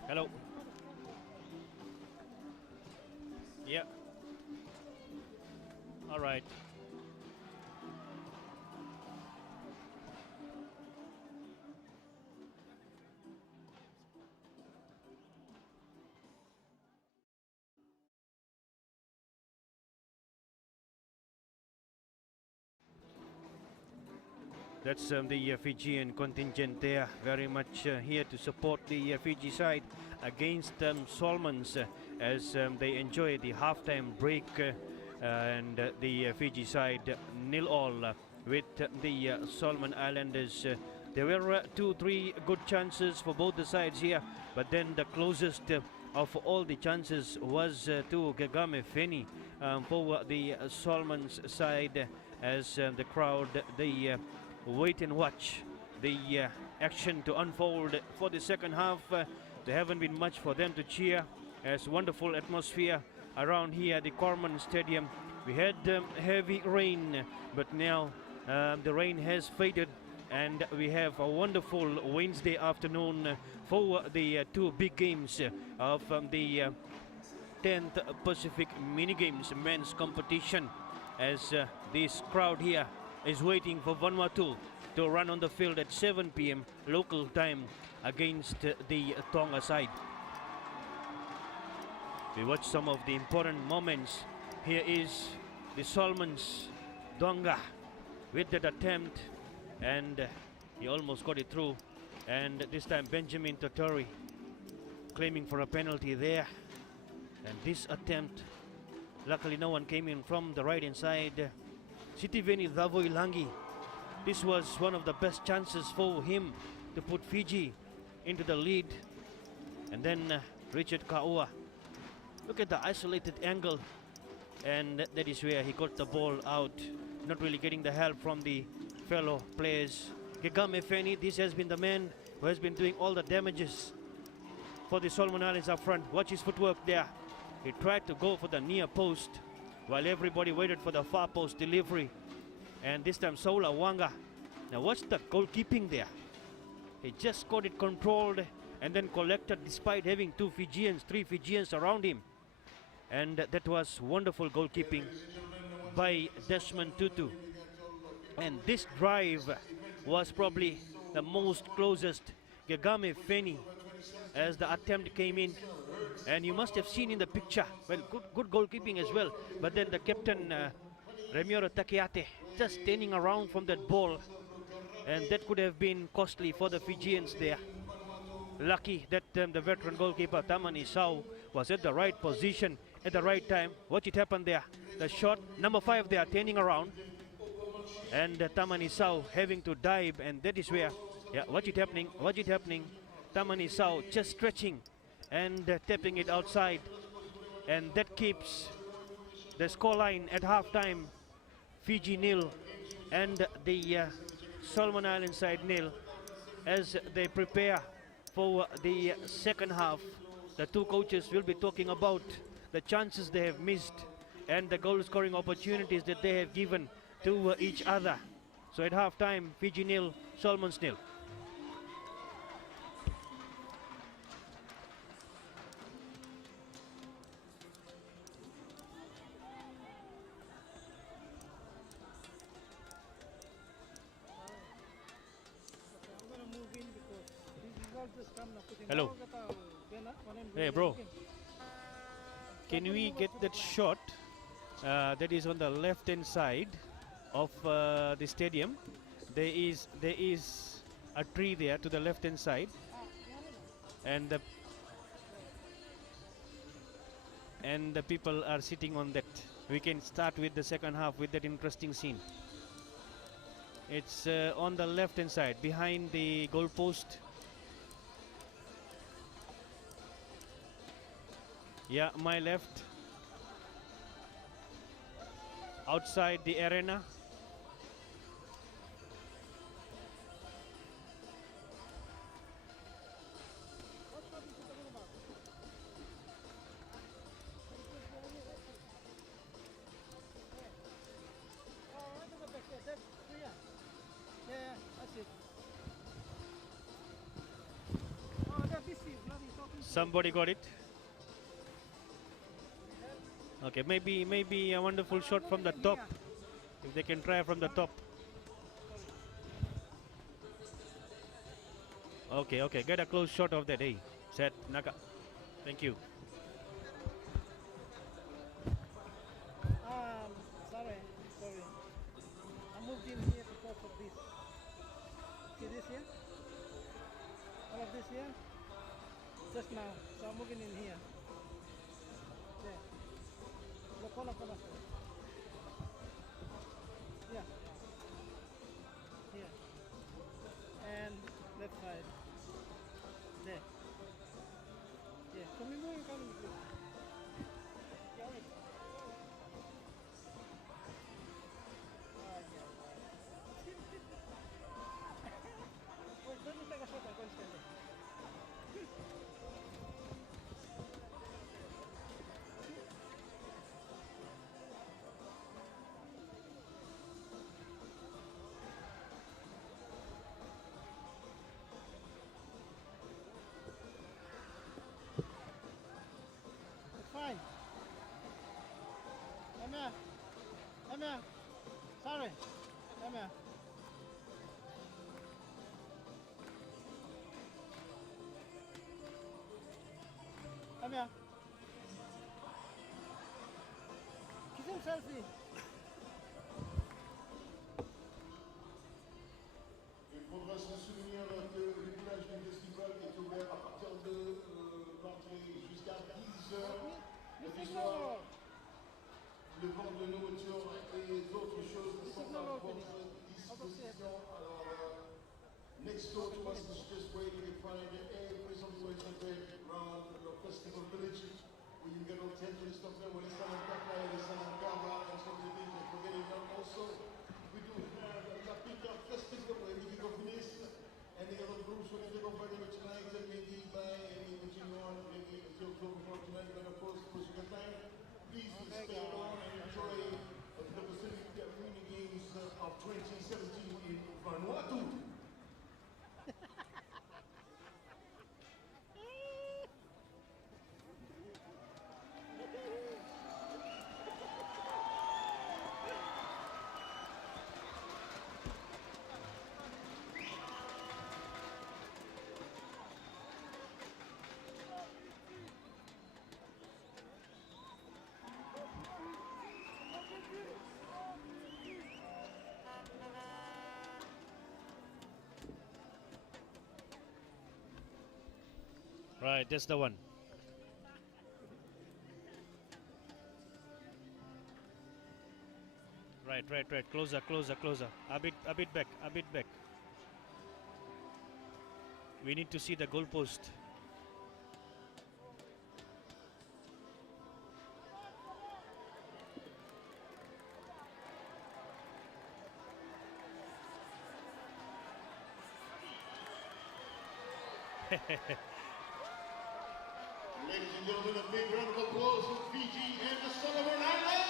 Hello. Yeah. All right. That's the Fijian contingent there, very much here to support the Fiji side against Solomons as they enjoy the halftime break and the Fiji side 0-all with the Solomon Islanders. There were 2-3 good chances for both the sides here, but then the closest of all the chances was to Kagame Feni for the Solomons side as the crowd, the wait and watch the action to unfold for the second half. There haven't been much for them to cheer as wonderful atmosphere around here at the Corman Stadium. We had heavy rain, but now the rain has faded and we have a wonderful Wednesday afternoon for the two big games of the 10th Pacific Mini Games men's competition as this crowd here is waiting for Vanuatu to run on the field at 7 p.m. local time against the Tonga side. We watch some of the important moments. Here is the Solomons Donga with that attempt and he almost got it through, and this time Benjamin Totori claiming for a penalty there, and this attempt, luckily no one came in from the right hand side. Sitiveni Davoilangi, this was one of the best chances for him to put Fiji into the lead. And then Richard Kaua, look at the isolated angle, and that is where he got the ball out, not really getting the help from the fellow players. Kagame Feni, this has been the man who has been doing all the damages for the Solomon Islands up front. Watch his footwork there. He tried to go for the near post while everybody waited for the far post delivery. And this time Saula Wanga. Now watch the goalkeeping there. He just got it controlled and then collected despite having three Fijians around him. And that was wonderful goalkeeping by Desmond Tutu. And this drive was probably the most closest. Kagame Feni as the attempt came in. And you must have seen in the picture, well, good goalkeeping as well. But then the captain, Remioro Takeate, just standing around from that ball. And that could have been costly for the Fijians there. Lucky that the veteran goalkeeper, Tamani Sau, was at the right position at the right time. Watch it happen there. The shot, number 5 there, turning around. And Tamani Sau having to dive, and that is where, yeah, watch it happening. Tamani Sau just stretching and tapping it outside, and that keeps the scoreline at halftime Fiji 0 and the Solomon Island side 0 as they prepare for the second half. The two coaches will be talking about the chances they have missed and the goal scoring opportunities that they have given to each other. So at halftime, Fiji 0, Solomons 0. Hello. Hey, bro. Can we get that shot that is on the left hand side of the stadium? There is a tree there to the left hand side, and and the people are sitting on that. We can start with the second half with that interesting scene. It's on the left hand side behind the goal post. Yeah, my left. Outside the arena. Somebody got it. Okay, maybe a wonderful shot from the top. If they can try from the top. Okay, okay, get a close shot of that. Hey, set Naka. Thank you. Sorry, sorry. I moved in here because of this. See this here? All of this here? Just now. So I'm moving in here. There. Look, look. Yeah. Here. And left side. There. Yeah. Can we move? Come in, please. Yeah, wait. Wait, let me take a shot. I'm going to stand there. It's fine. Emma. Emma. Sorry. Emma. Emma. Kiss him selfie. Il faudra se souvenir que le village du festival est ouvert à partir de l'entrée jusqu'à 10 heures du soir. Le vent de nourriture et d'autres choses sont à votre disposition. Alors, next door to us is just where you can find every something around the festival village. Where you get all tent and stuff there, where it's on Kaka, it's on Kama, and some of the things that we're getting done also. We do have a Pika festival where we can go for this. And the other groups will go for them tonight, and maybe by any which you know, maybe until 12 o'clock tonight, but of course, musical time. Please stay on and enjoy the Pacific Mini Games of 2017 in Vanuatu. Right, that's the one. Right. Closer. A bit back. We need to see the goalpost. Ladies and gentlemen, a big round of applause for Fiji and the Solomon Islands!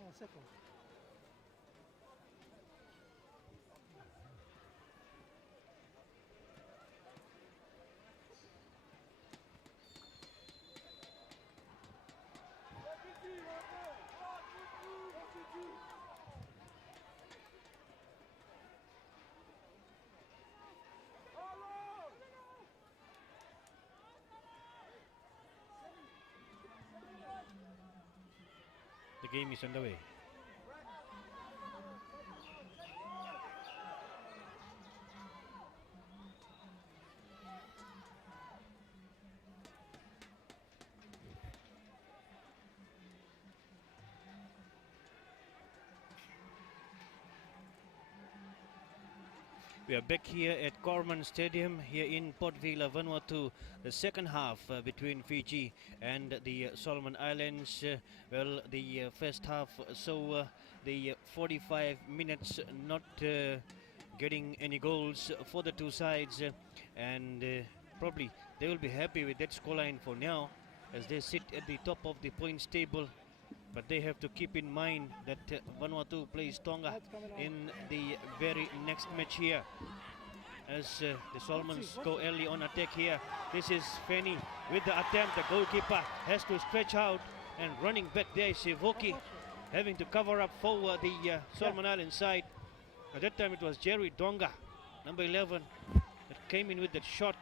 No, second. The game is underway. We are back here at Corman Stadium here in Port Vila, Vanuatu. The second half between Fiji and the Solomon Islands. Well, the first half, so the 45 minutes not getting any goals for the two sides, and probably they will be happy with that scoreline for now as they sit at the top of the points table. But they have to keep in mind that Vanuatu plays Tonga in the very next match here. As the Solomons go early on attack here. This is Feni with the attempt. The goalkeeper has to stretch out, and running back there is Sivoki having to cover up for the Solomon Island side. At that time it was Jerry Donga, number 11, that came in with that shot.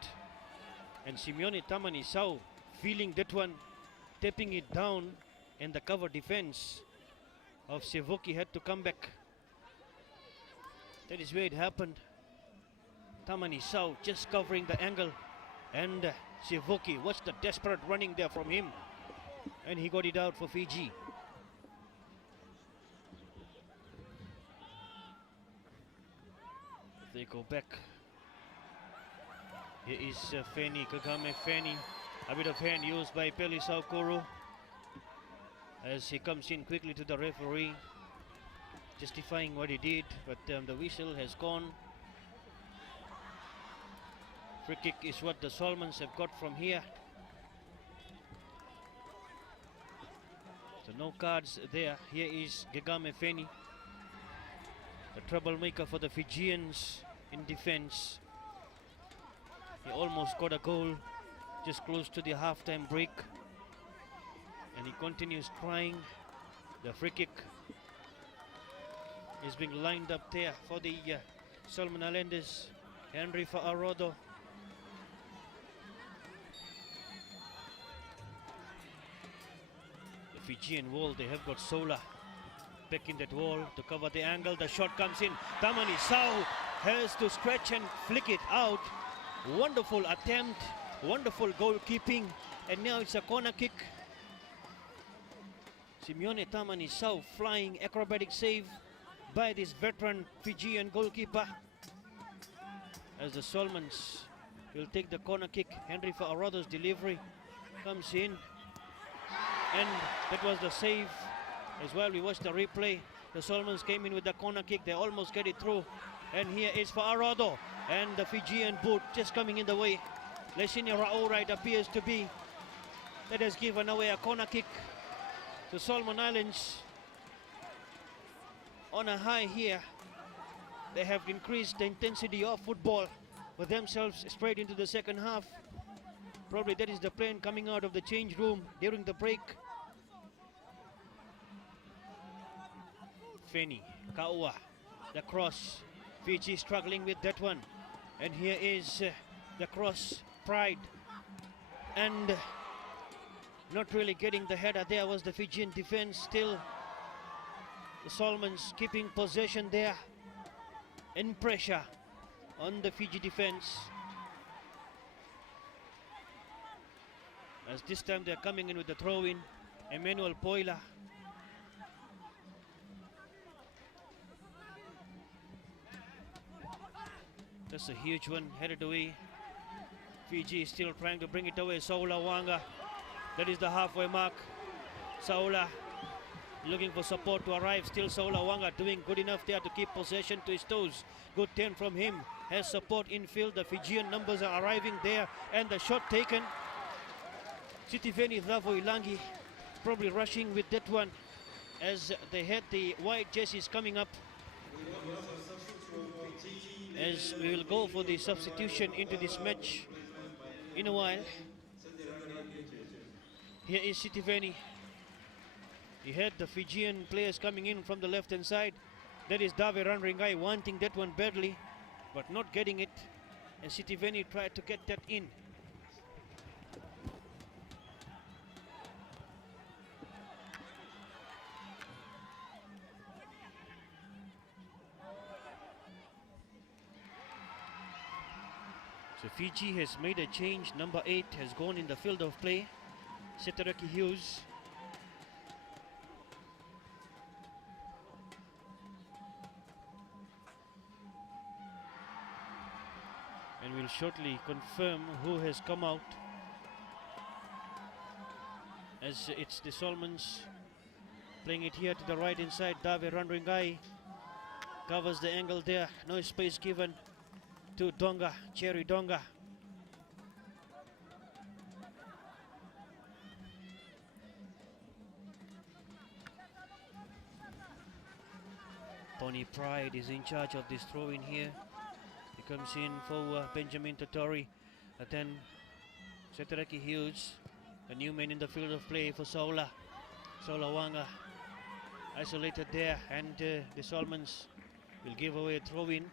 And Simeone Tamanisau feeling that one, tapping it down, and the cover defense of Sivoki had to come back. That is where it happened. Tamanisau just covering the angle, and Sivoki, watch the desperate running there from him, and he got it out for Fiji. They go back. Here is Feni, Kagame Feni. A bit of hand used by Peli Saukuru as he comes in quickly to the referee, justifying what he did, but the whistle has gone. Free kick is what the Solomons have got from here. So no cards there. Here is Gegame Feni, the troublemaker for the Fijians in defense. He almost got a goal just close to the half-time break, and he continues trying. The free kick is being lined up there for the Solomon Islanders. Henry Fa'arodo. The Fijian wall, they have got Sola back in that wall to cover the angle. The shot comes in. Tamanisau has to stretch and flick it out. Wonderful attempt, wonderful goalkeeping, and now it's a corner kick. Simeone Tamanisau flying acrobatic save by this veteran Fijian goalkeeper. As the Solomons will take the corner kick, Henry Fa'arodo's delivery comes in, and that was the save as well. We watched the replay. The Solomons came in with the corner kick. They almost get it through, and here is Fa'arodo, and the Fijian boot just coming in the way. Lesini Ra'o, it appears to be, that has given away a corner kick to Solomon Islands. On a high here, they have increased the intensity of football with themselves straight into the second half. Probably that is the plan coming out of the change room during the break. Feni, Kaua, the cross. Fiji struggling with that one. And here is the cross, Pride. And not really getting the header there was the Fijian defense. Still, the Solomons keeping possession there in pressure on the Fiji defense. As this time they're coming in with the throw-in, Emmanuel Poila. That's a huge one, headed away. Fiji is still trying to bring it away. Saula Wanga, that is the halfway mark. Saula looking for support to arrive. Still Saula Wanga doing good enough there to keep possession to his toes. Good 10 from him. Has support infield. The Fijian numbers are arriving there, and the shot taken. Sitiveni Thavo Ilangi probably rushing with that one. as they had the white jerseys coming up, as we will go for the substitution into this match in a while. Here is Sitiveni. He had the Fijian players coming in from the left hand side. That is Dave Ranringai wanting that one badly, but not getting it. And Sitiveni tried to get that in. So Fiji has made a change. Number 8 has gone in the field of play. Setaraki Hughes. And we'll shortly confirm who has come out, as it's the Solomons playing it here to the right inside. Dave Ranringai covers the angle there. No space given to Donga, Cherry Donga. Tony Pride is in charge of this throw in here. He comes in for Benjamin Totori. But then Setaraki Hughes, a new man in the field of play for Saula. Saula Wanga isolated there, and the Solomons will give away a throw in.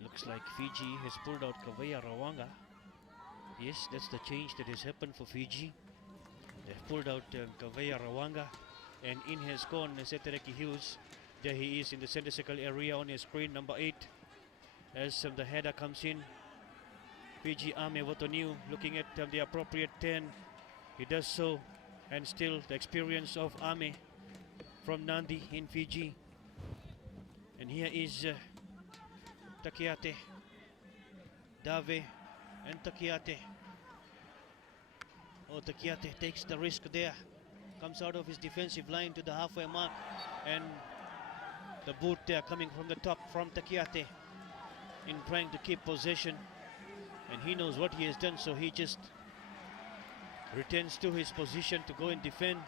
Looks like Fiji has pulled out Kawaya Rawanga. Yes, that's the change that has happened for Fiji. They've pulled out Kawaya Rawanga, and in has gone Setaraki Hughes. There he is in the center circle area on his screen, number 8. As the header comes in, Fiji Ame Wotoniu looking at the appropriate 10. He does so, and still the experience of Ame from Nandi in Fiji. And here is Takiate, Dave, and Takiate. Oh, Takiate takes the risk there. Comes out of his defensive line to the halfway mark. And the boot there coming from the top from Takiate in trying to keep possession. And he knows what he has done, so he just returns to his position to go and defend.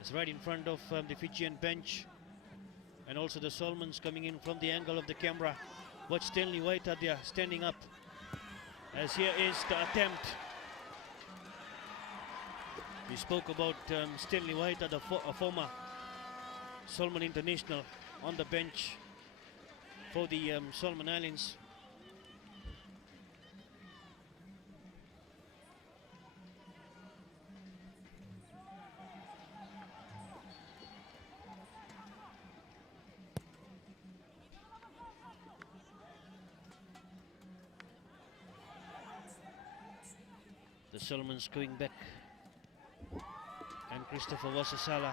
It's right in front of the Fijian bench. And also the Solomons coming in from the angle of the camera. Watch Stanley White out there standing up, as here is the attempt. We spoke about Stanley White, a former Solomon international, on the bench for the Solomon Islands. The Solomons going back, and Christopher Wasasala.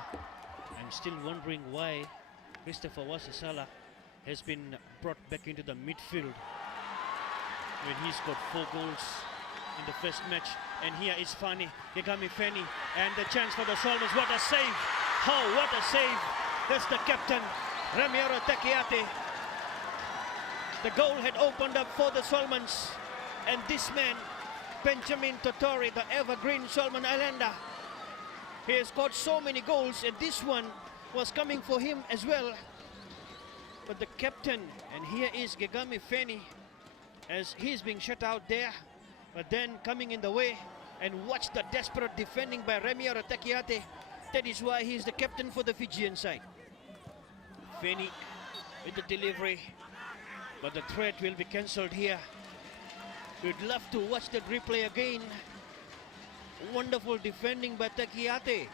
I'm still wondering why Christopher Wasasala has been brought back into the midfield when he's got 4 goals in the first match. And here is Fani, Gegami Feni, and the chance for the Solomons. What a save! Oh, what a save! That's the captain, Ramiro Takiate. The goal had opened up for the Solomons, and this man, Benjamin Totori, the evergreen Solomon Islander, he has scored so many goals, and this one was coming for him as well. But the captain, and here is Gegami Feni, as he's being shut out there, but then coming in the way, and watch the desperate defending by Ramiro Takiate. That is why he's the captain for the Fijian side. Feni with the delivery, but the threat will be cancelled here. We'd love to watch that replay again. Wonderful defending by Takiate.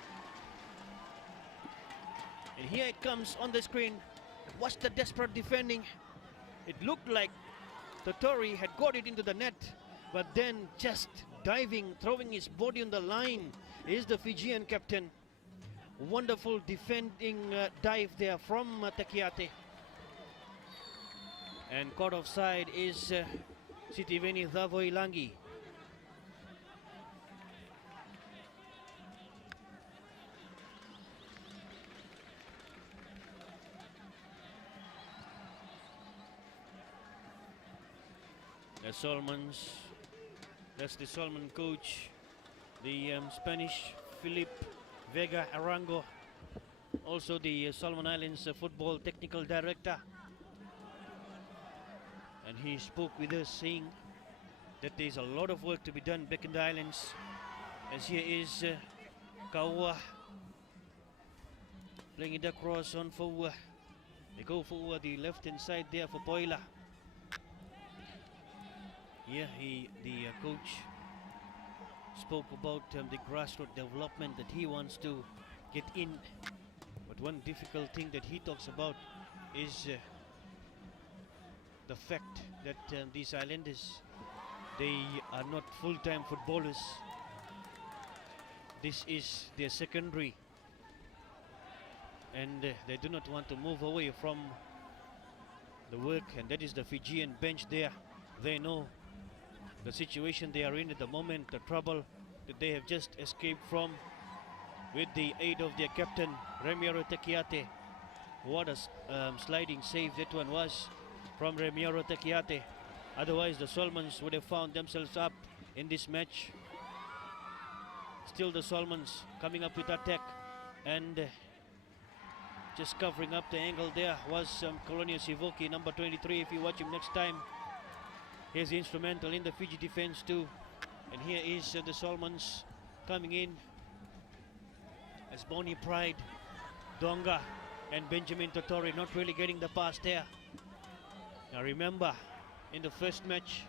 And here it comes on the screen. Watch the desperate defending. It looked like Totori had got it into the net, but then just diving, throwing his body on the line is the Fijian captain. Wonderful defending dive there from Takiate. And caught offside is Sitiveni Thavoilangi. The Solomons, that's the Solomon coach, the Spanish Philip Vega Arango, also the Solomon Islands football technical director. And he spoke with us saying that there's a lot of work to be done back in the islands. As here is Kaua playing it across on for they go for the left hand side there for Poila. Yeah, the coach spoke about the grassroots development that he wants to get in. But one difficult thing that he talks about is the fact that these islanders, they are not full-time footballers. This is their secondary, and they do not want to move away from the work, and that is the Fijian bench there. They know the situation they are in at the moment, the trouble that they have just escaped from, with the aid of their captain Remiero Tekiate. What a sliding save that one was from Remiero Tekiate. Otherwise the Solomons would have found themselves up in this match. Still the Solomons coming up with attack, and just covering up the angle there was Colonia Sivoki, number 23. If you watch him next time, he's instrumental in the Fiji defense too. And here is the Solomons coming in as Bonnie Pride, Donga and Benjamin Totori not really getting the pass there. Now remember, in the first match,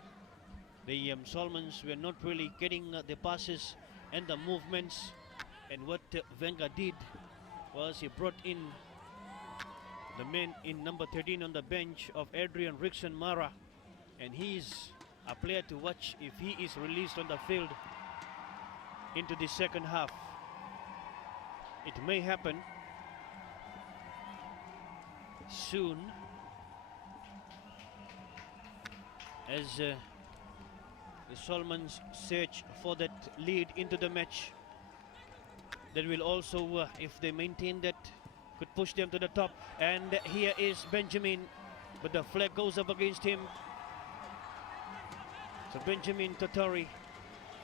the Solomons were not really getting the passes and the movements, and what Venga did was he brought in the man in number 13 on the bench of Adrian Rickson Mara, and he's a player to watch if he is released on the field into the second half. It may happen soon, as the Solomons search for that lead into the match. That will also, if they maintain that, could push them to the top. And here is Benjamin, but the flag goes up against him. So Benjamin Totori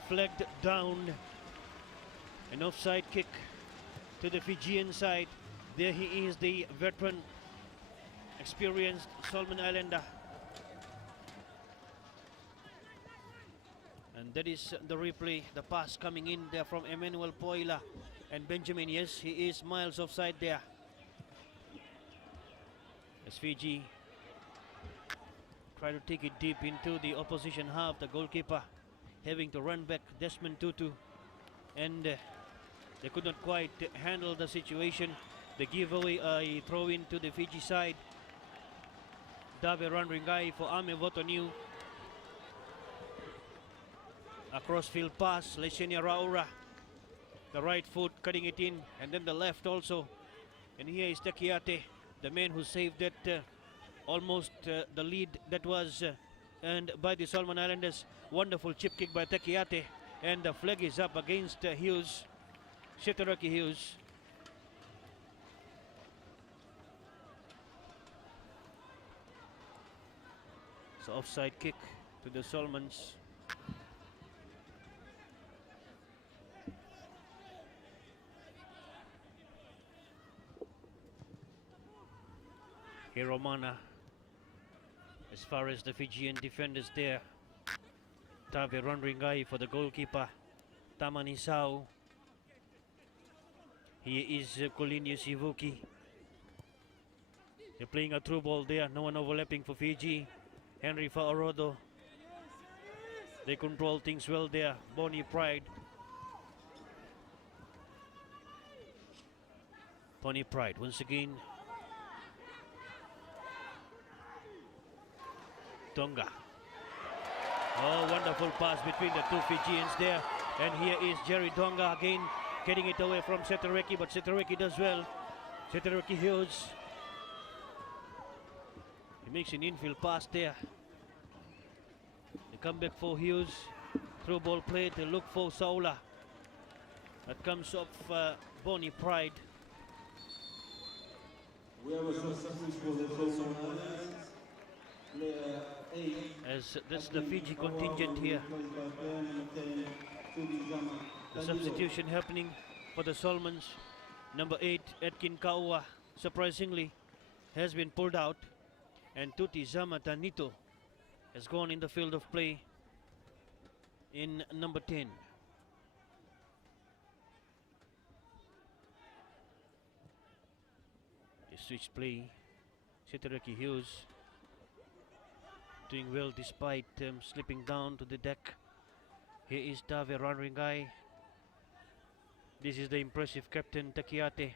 flagged down. An offside kick to the Fijian side. There he is, the veteran, experienced Solomon Islander. And that is the replay, the pass coming in there from Emmanuel Poila. And Benjamin, yes, he is miles offside there. As Fiji try to take it deep into the opposition half, the goalkeeper having to run back Desmond Tutu. And they could not quite handle the situation. They give away a throw-in to the Fiji side. Dave Ranringai for Ame Votoniu. A crossfield pass, Leshenia Raura. The right foot cutting it in, and then the left also. And here is Tekiate, the man who saved that almost the lead that was earned by the Solomon Islanders. Wonderful chip kick by Tekiate, and the flag is up against Hughes, Shetaraki Hughes. So offside kick to the Solomons. Hiromana, as far as the Fijian defenders there. Tave Ranringai for the goalkeeper, Tamani Sau. Here is Colinia Sivuki. They're playing a through ball there, no one overlapping for Fiji. Henry Fa'arodo. They control things well there. Bonnie Pride. Bonnie Pride once again. Tonga. Oh, wonderful pass between the two Fijians there. And here is Jerry Donga again, getting it away from Setareki, but Setareki does well. Setareki Hughes. He Makes an infield pass there. The comeback for Hughes. Through ball play to look for Saula. That comes off Bonnie Pride. We have a substitute for the Solomon Islands. Player 8. As that's the Fiji contingent here. The substitution happening for the Solomons. Number 8, Edkin Kaua, surprisingly, has been pulled out. And Tuti Zama Tanito has gone in the field of play in number 10. The switch play. Sitaraki Hughes doing well despite slipping down to the deck. Here is Dave Ranringai. This is the impressive captain Takiate.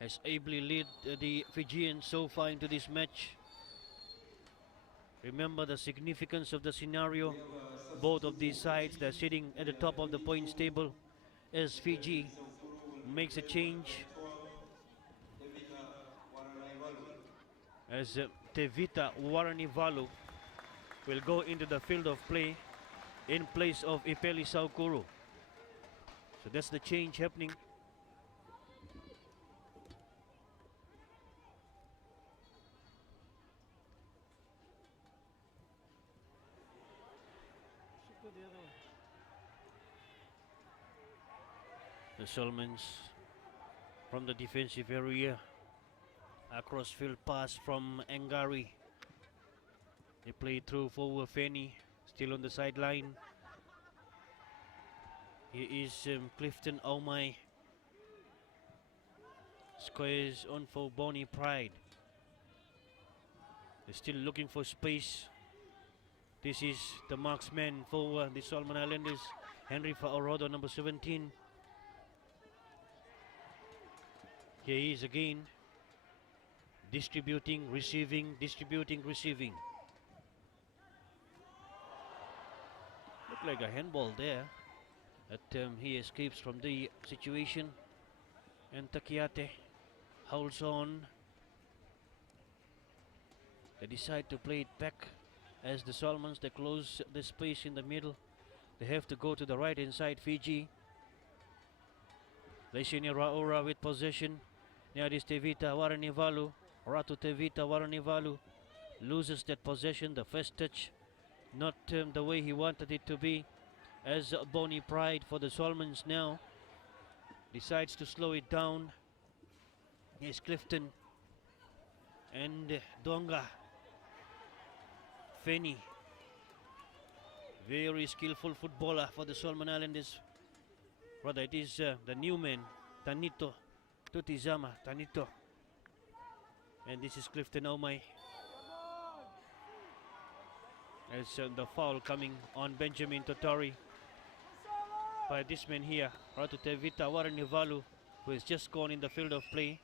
Has ably led the Fijians so far into this match. Remember the significance of the scenario. Both of these sides, they're sitting at the top of the points table as Fiji makes a change. As Tevita Waranivalu will go into the field of play in place of Ipeli Saukuru. So that's the change happening. The Solomons from the defensive area. Across field pass from Angari. They play through for Feni, still on the sideline. Here is Clifton Omai. Squares on for Bonnie Pride. They're still looking for space. This is the marksman for the Solomon Islanders, Henry Fa'orodo, number 17. Here he is again. Distributing, receiving, distributing, receiving. Look like a handball there. That he escapes from the situation. And Takiate holds on. They decide to play it back as the Solomons, they close the space in the middle. They have to go to the right hand side, Fiji. Leishini Raura with possession. Near is Tevita Waranivalu. Ratu Tevita Waranivalu loses that possession. The first touch not the way he wanted it to be, as Bonnie Pride for the Solomons now decides to slow it down. Here's Clifton and Donga. Feni, very skillful footballer for the Solomon Islanders. Rather, it is the new man, Tanito, Tutizama, Tanito. And this is Clifton Omai. As the foul coming on Benjamin Totori by this man here, Ratu Tevita Waranivalu, who has just gone in the field of play.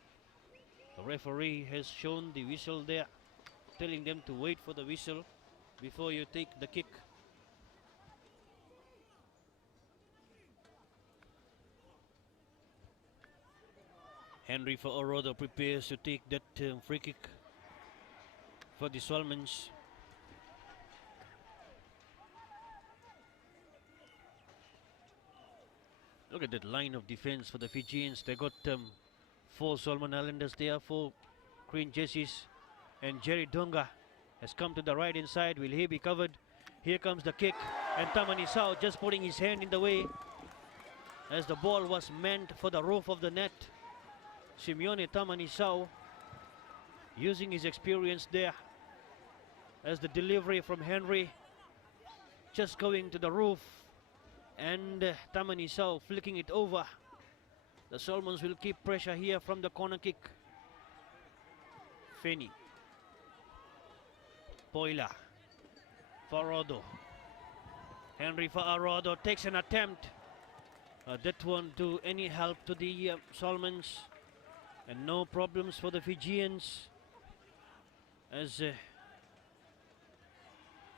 The referee has shown the whistle there, telling them to wait for the whistle before you take the kick. Henry Fa'orodo prepares to take that free kick for the Solomons. Look at that line of defense for the Fijians. They got 4 Solomon Islanders there, 4 green jerseys. And Jerry Donga has come to the right hand side. Will he be covered? Here comes the kick. And Tamani Sao just putting his hand in the way as the ball was meant for the roof of the net. Simeone Tamani Sao using his experience there as the delivery from Henry just going to the roof. And Tamani Sao flicking it over. The Solomons will keep pressure here from the corner kick. Feni. Poila. Fa'orodo. Henry Fa'orodo takes an attempt. That won't do any help to the Solomons. And no problems for the Fijians. As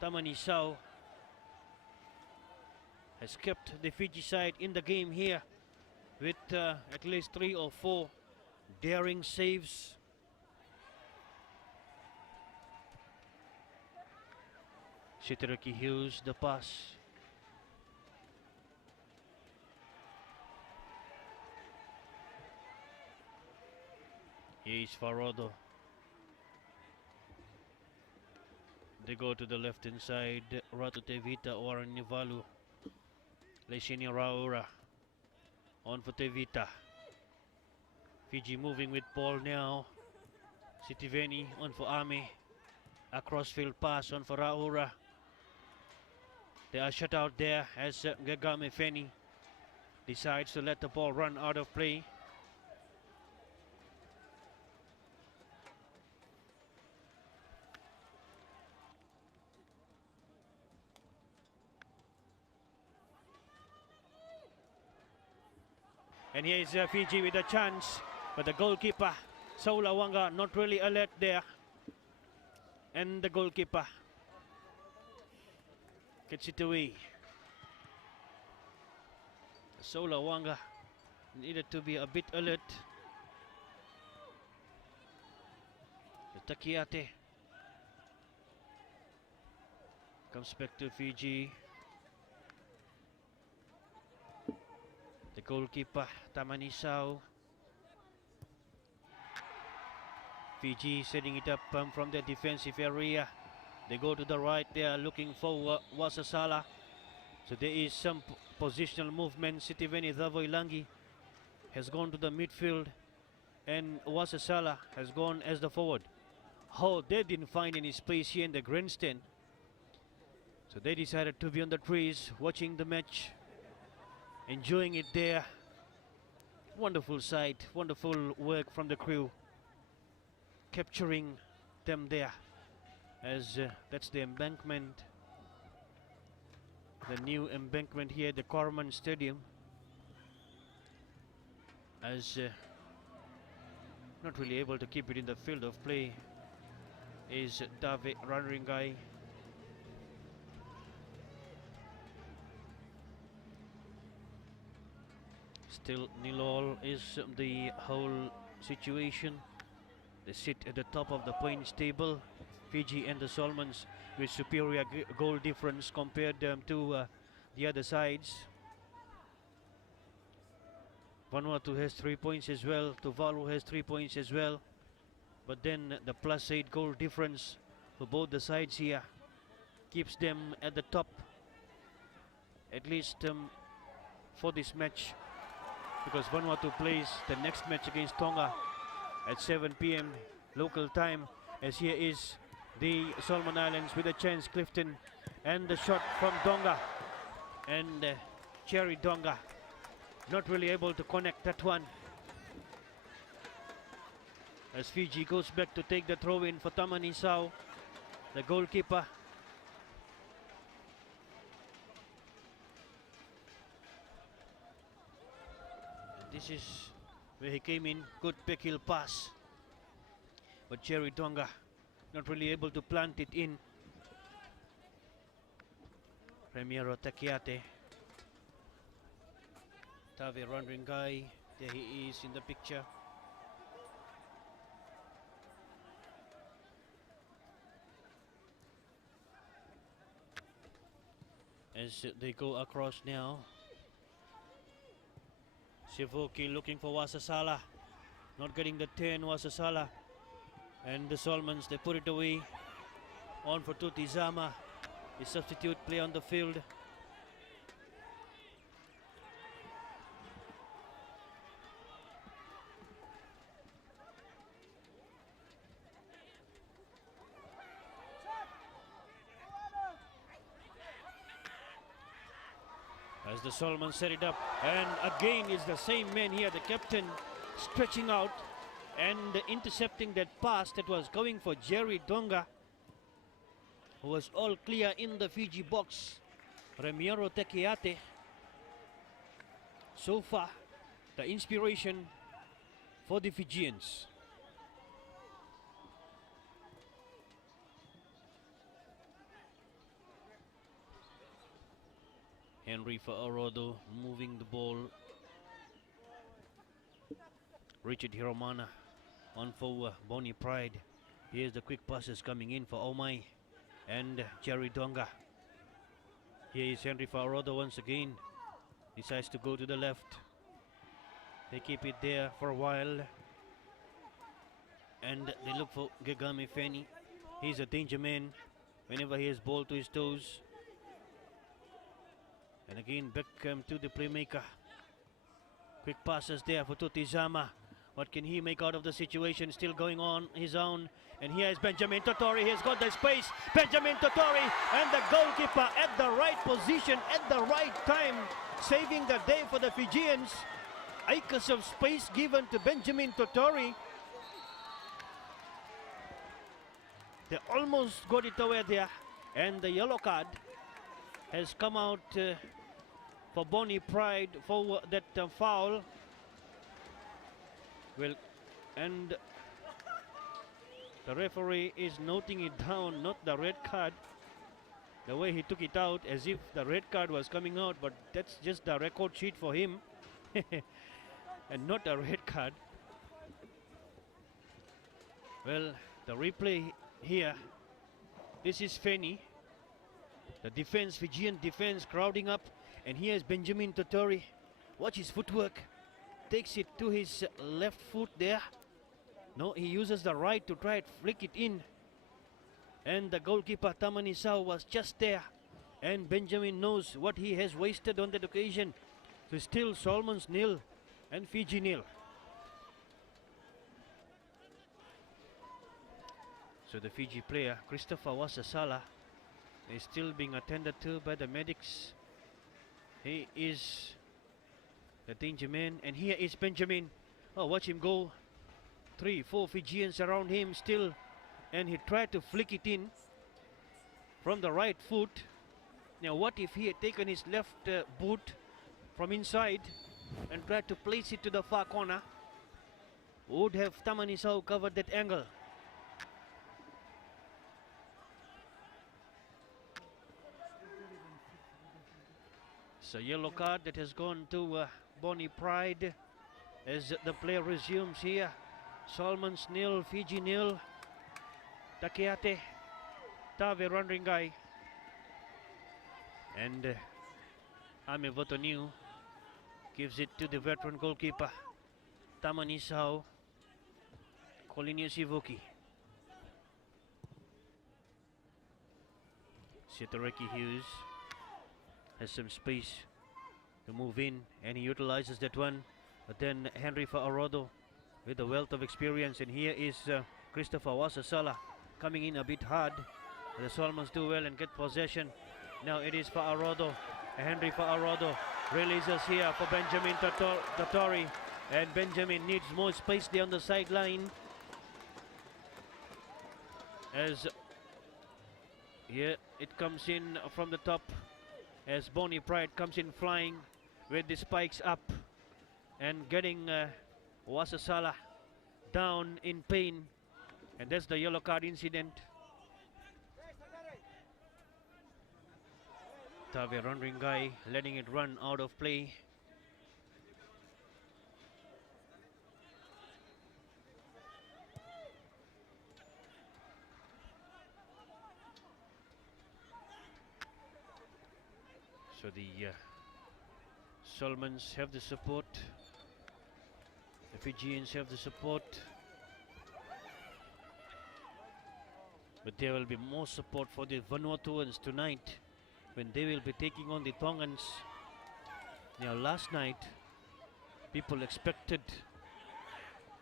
Tamani Sao has kept the Fiji side in the game here with at least 3 or 4 daring saves. Shitaraki Hughes, the pass. Here is Farodo. They go to the left hand side. Ratu Tevita or Nivalu. Leshini Raura. On for Tevita. Fiji moving with ball now. Sitiveni on for Ame. A crossfield pass on for Raura. They are shut out there as Gagame Feni decides to let the ball run out of play. And here is Fiji with a chance, but the goalkeeper, Saula Wanga, not really alert there. And the goalkeeper gets it away. Saula Wanga needed to be a bit alert. The Takiate comes back to Fiji. The goalkeeper, Tamanisao. Fiji setting it up from the defensive area. They go to the right, they are looking for Wasasala. So there is some positional movement. Sitiveni Dhavoilangi has gone to the midfield and Wasasala has gone as the forward. Oh, they didn't find any space here in the grandstand. So they decided to be on the trees watching the match, enjoying it there. Wonderful sight, wonderful work from the crew, capturing them there as that's the embankment, the new embankment here at the Corman Stadium, as not really able to keep it in the field of play is David Ranringai. Still nil-all is the whole situation. They sit at the top of the points table. Fiji and the Solomons with superior goal difference compared to the other sides. Vanuatu has 3 points as well. Tuvalu has 3 points as well. But then the +8 goal difference for both the sides here keeps them at the top, at least for this match, because Vanuatu plays the next match against Tonga at 7 p.m. local time, as here is the Solomon Islands with a chance. Clifton and the shot from Donga, and Cherry Donga not really able to connect that one, as Fiji goes back to take the throw in for Tamani Sao, the goalkeeper. This is where he came in. Good backheel pass, but Cherry Donga not really able to plant it in. Ramiro Takiate, Tavi Ranringai, there he is in the picture. As they go across now, Sivuki looking for Wasasala, not getting the turn. Wasasala and the Solomons, they put it away. On for Tutizama, the substitute play on the field. As the Solomons set it up, and again is the same man here, the captain, stretching out and intercepting that pass that was going for Jerry Donga, who was all clear in the Fiji box. Ramiro Tekeate, so far the inspiration for the Fijians. Henry for Orodo, moving the ball. Richard Hiromana on for Bonnie Pride. Here's the quick passes coming in for Omai. and Jerry Donga. Here is Henry Faurodo once again. Decides to go to the left. They keep it there for a while. And they look for Gegame Feni. He's a danger man whenever he has ball to his toes. And again back to the playmaker. Quick passes there for Tutizama. What can he make out of the situation? Still going on his own. And here is Benjamin Totori. He's got the space. Benjamin Totori and the goalkeeper at the right position at the right time. Saving the day for the Fijians. Acres of space given to Benjamin Totori. They almost got it away there. And the yellow card has come out for Bonnie Pride for that foul. Well, and the referee is noting it down, not the red card. The way he took it out as if the red card was coming out, but that's just the record sheet for him and not a red card. Well, the replay here. This is Feni. The defense, Fijian defense crowding up, and here's Benjamin Totori. Watch his footwork. Takes it to his left foot there. No, he uses the right to try to flick it in. And the goalkeeper Tamanisau was just there. And Benjamin knows what he has wasted on that occasion. So still Solomons nil and Fiji nil. So the Fiji player, Christopher Wasasala, is still being attended to by the medics. He is the danger man, and here is Benjamin. Oh, watch him go. 3-4 Fijians around him still, and he tried to flick it in from the right foot. Now what if he had taken his left boot from inside and tried to place it to the far corner? Would have Tamanisau covered that angle? So yellow card that has gone to Bonnie Pride as the play resumes here. Solomons nil, Fiji nil. Takeate, Tave Randringai, and Ame Votoniu gives it to the veteran goalkeeper Tamanisau Colinius Ivuki. Sitareki Hughes has some space to move in, and he utilizes that one. But then Henry Fa'arodo with a wealth of experience, and here is Christopher Wasasala coming in a bit hard. The Solomons do well and get possession. Now it is Fa'arodo. Henry Fa'arodo releases here for Benjamin Totori, and Benjamin needs more space there on the sideline. As here it comes in from the top, as Bonnie Pride comes in flying with the spikes up and getting Wasasala down in pain, and that's the yellow card incident. Tave Randringai letting it run out of play. So the Solomons have the support, the Fijians have the support, but there will be more support for the Vanuatuans tonight when they will be taking on the Tongans. Now last night people expected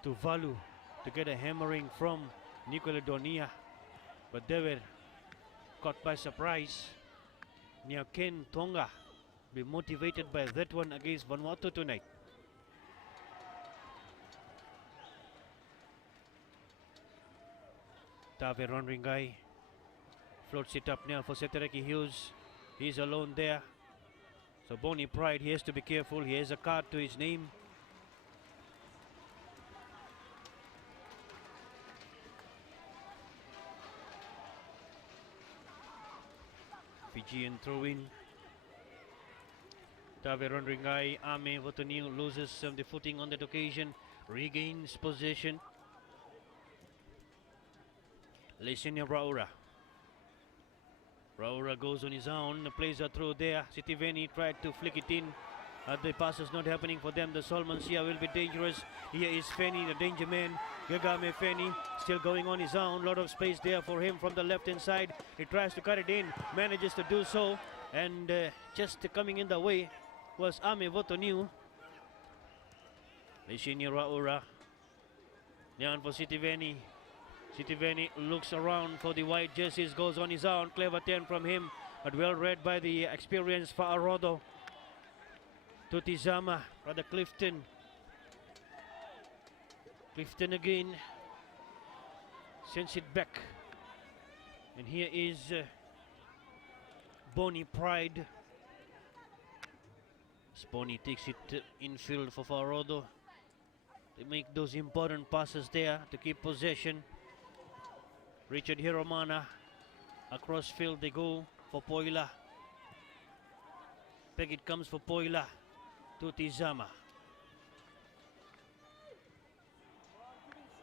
Tuvalu to get a hammering from New Caledonia, but they were caught by surprise. Now can Tonga be motivated by that one against Vanuatu tonight? Tave Randringai floats it up now for Setereki Hughes. He's alone there. So Bonnie Pride, he has to be careful. He has a card to his name. Fijian throw in. Tave Randringai, Ame Votoniu loses the footing on that occasion, regains possession. Lesinia Braura. Raura goes on his own, plays a throw there. Sitiveni tried to flick it in. The pass is not happening for them. The Solomons here will be dangerous. Here is Feni, the danger man. Gagame Feni still going on his own. Lot of space there for him from the left-hand side. He tries to cut it in, manages to do so. And just coming in the way was Ame Votoniu. Lishini Raura. Down for Sitiveni. Sitiveni looks around for the white jerseys, goes on his own. Clever 10 from him, but well read by the experienced Fa'arodo. Tutizama, rather Clifton. Clifton again. Sends it back. And here is Bonnie Pride. Bonnie takes it infield for Fa'arodo. They make those important passes there to keep possession. Richard Hiromana. Across field they go for Poila. It comes for Poila. Tutizama.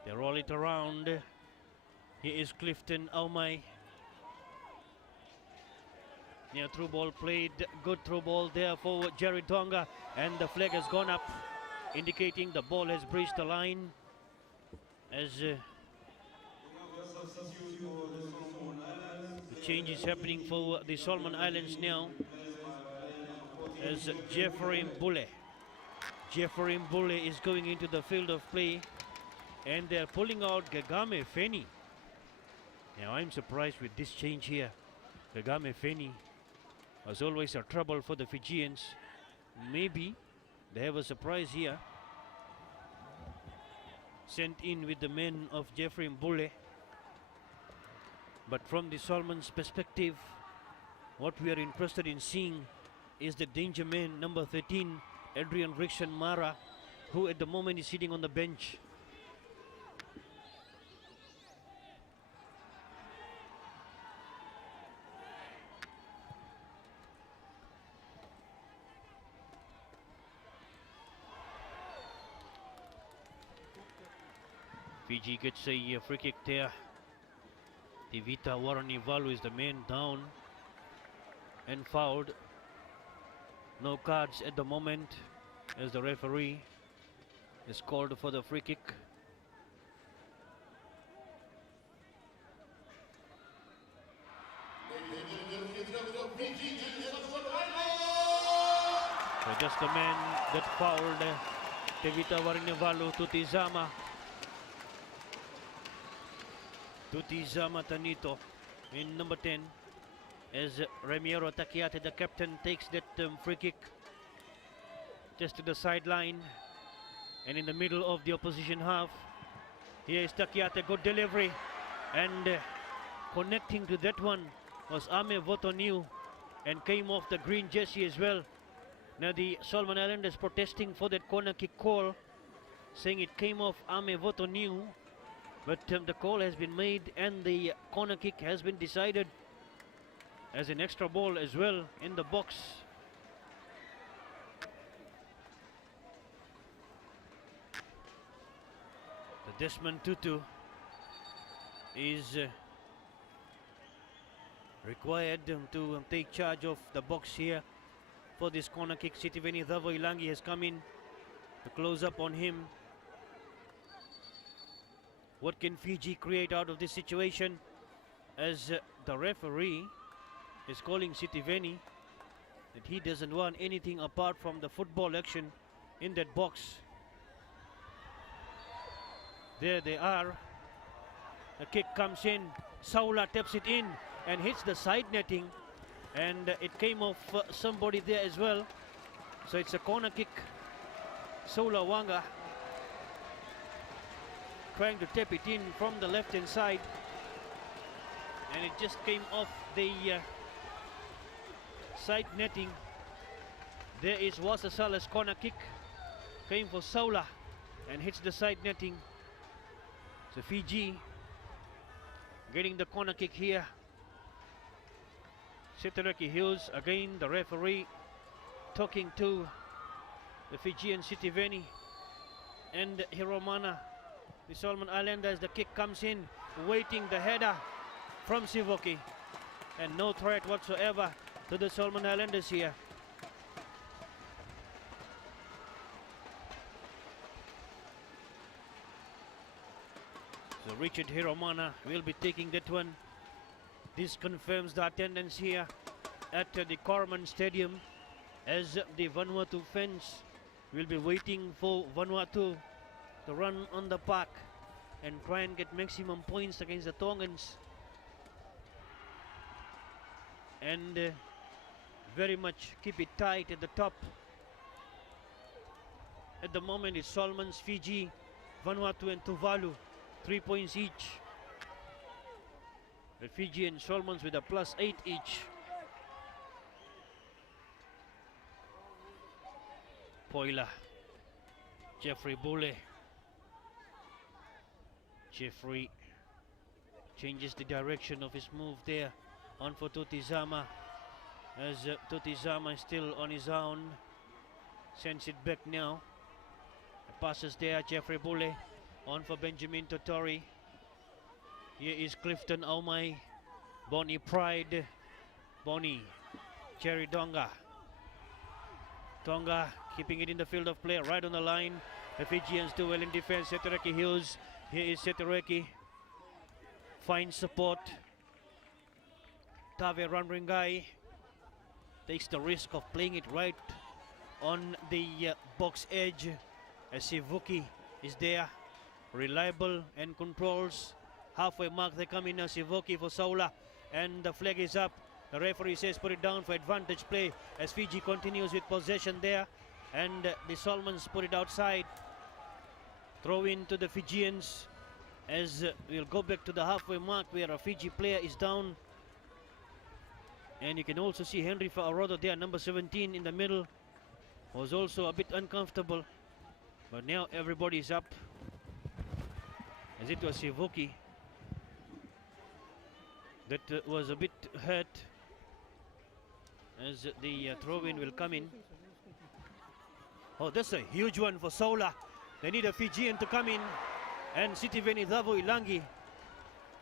They roll it around. Here is Clifton Aumai. Near through ball played. Good through ball there for Jerry Tonga. And the flag has gone up, indicating the ball has breached the line. As the change is happening for the Solomon Islands now. As Jeffrey Mbule is going into the field of play, and they're pulling out Gagame Feni. Now I'm surprised with this change here. Gagame Feni was always a trouble for the Fijians. Maybe they have a surprise here. Sent in with the men of Jeffrey Mbule. But from the Solomons' perspective, what we are interested in seeing is the danger man, number 13, Adrian Rickson Mara, who at the moment is sitting on the bench. Fiji gets a free kick there. Tivita Waranivalu is the man down and fouled. No cards at the moment as the referee is called for the free kick. So just the man that fouled Tivita Waranivalu, Tutizama. Tutizama Tanito in number 10 as Ramiro Takiate, the captain, takes that free kick just to the sideline and in the middle of the opposition half. Here is Takiate, good delivery, and connecting to that one was Ame Votoniu and came off the green jersey as well. Now the Solomon Islanders protesting for that corner kick call, saying it came off Ame Votoniu. But the call has been made and the corner kick has been decided as an extra ball as well in the box. The Desmond Tutu is required to take charge of the box here for this corner kick. Sitiveni Thavo Ilangi has come in to close up on him. What can Fiji create out of this situation as the referee is calling Sitiveni that he doesn't want anything apart from the football action in that box. There they are. The kick comes in. Saula taps it in and hits the side netting, and it came off somebody there as well. So it's a corner kick. Saula Wanga trying to tap it in from the left hand side, and it just came off the side netting. There is Wasasala's corner kick, came for Saula and hits the side netting. So Fiji getting the corner kick here. Sitaraki Hills again, the referee talking to the Fijian Sitiveni and Hiromana. The Solomon Islanders, the kick comes in, waiting the header from Sivoki. and no threat whatsoever to the Solomon Islanders here. So Richard Hiromana will be taking that one. This confirms the attendance here at the Corman Stadium, as the Vanuatu fans will be waiting for Vanuatu to run on the park and try and get maximum points against the Tongans, and very much keep it tight at the top. At the moment it's Solomons, Fiji, Vanuatu and Tuvalu, 3 points each. The Fiji and Solomons with a +8 each. Poila, Jeffrey Bule. Jeffrey changes the direction of his move there. On for Tutizama, as Tutizama is still on his own. Sends it back now. The passes there, Jeffrey Bule. On for Benjamin Totori. Here is Clifton Aumai. Bonnie Pride. Bonnie. Cherry Donga. Tonga keeping it in the field of play, right on the line. The Fijians do well in defense. Setereki Hughes. Here is Setereki. Finds support. Tave Ranringai takes the risk of playing it right on the box edge, as Sivuki is there, reliable and controls. Halfway mark they come in now, Sivuki for Saula, and the flag is up. The referee says put it down for advantage play, as Fiji continues with possession there, and the Solomons put it outside. Throw in to the Fijians, as we'll go back to the halfway mark where a Fiji player is down. And you can also see Henry Fa'arodo there, number 17 in the middle, was also a bit uncomfortable. But now everybody's up, as it was Sivuki that was a bit hurt, as the throw-in will come in. Oh, that's a huge one for Sola. They need a Fijian to come in, and Sitiveni Davo Ilangi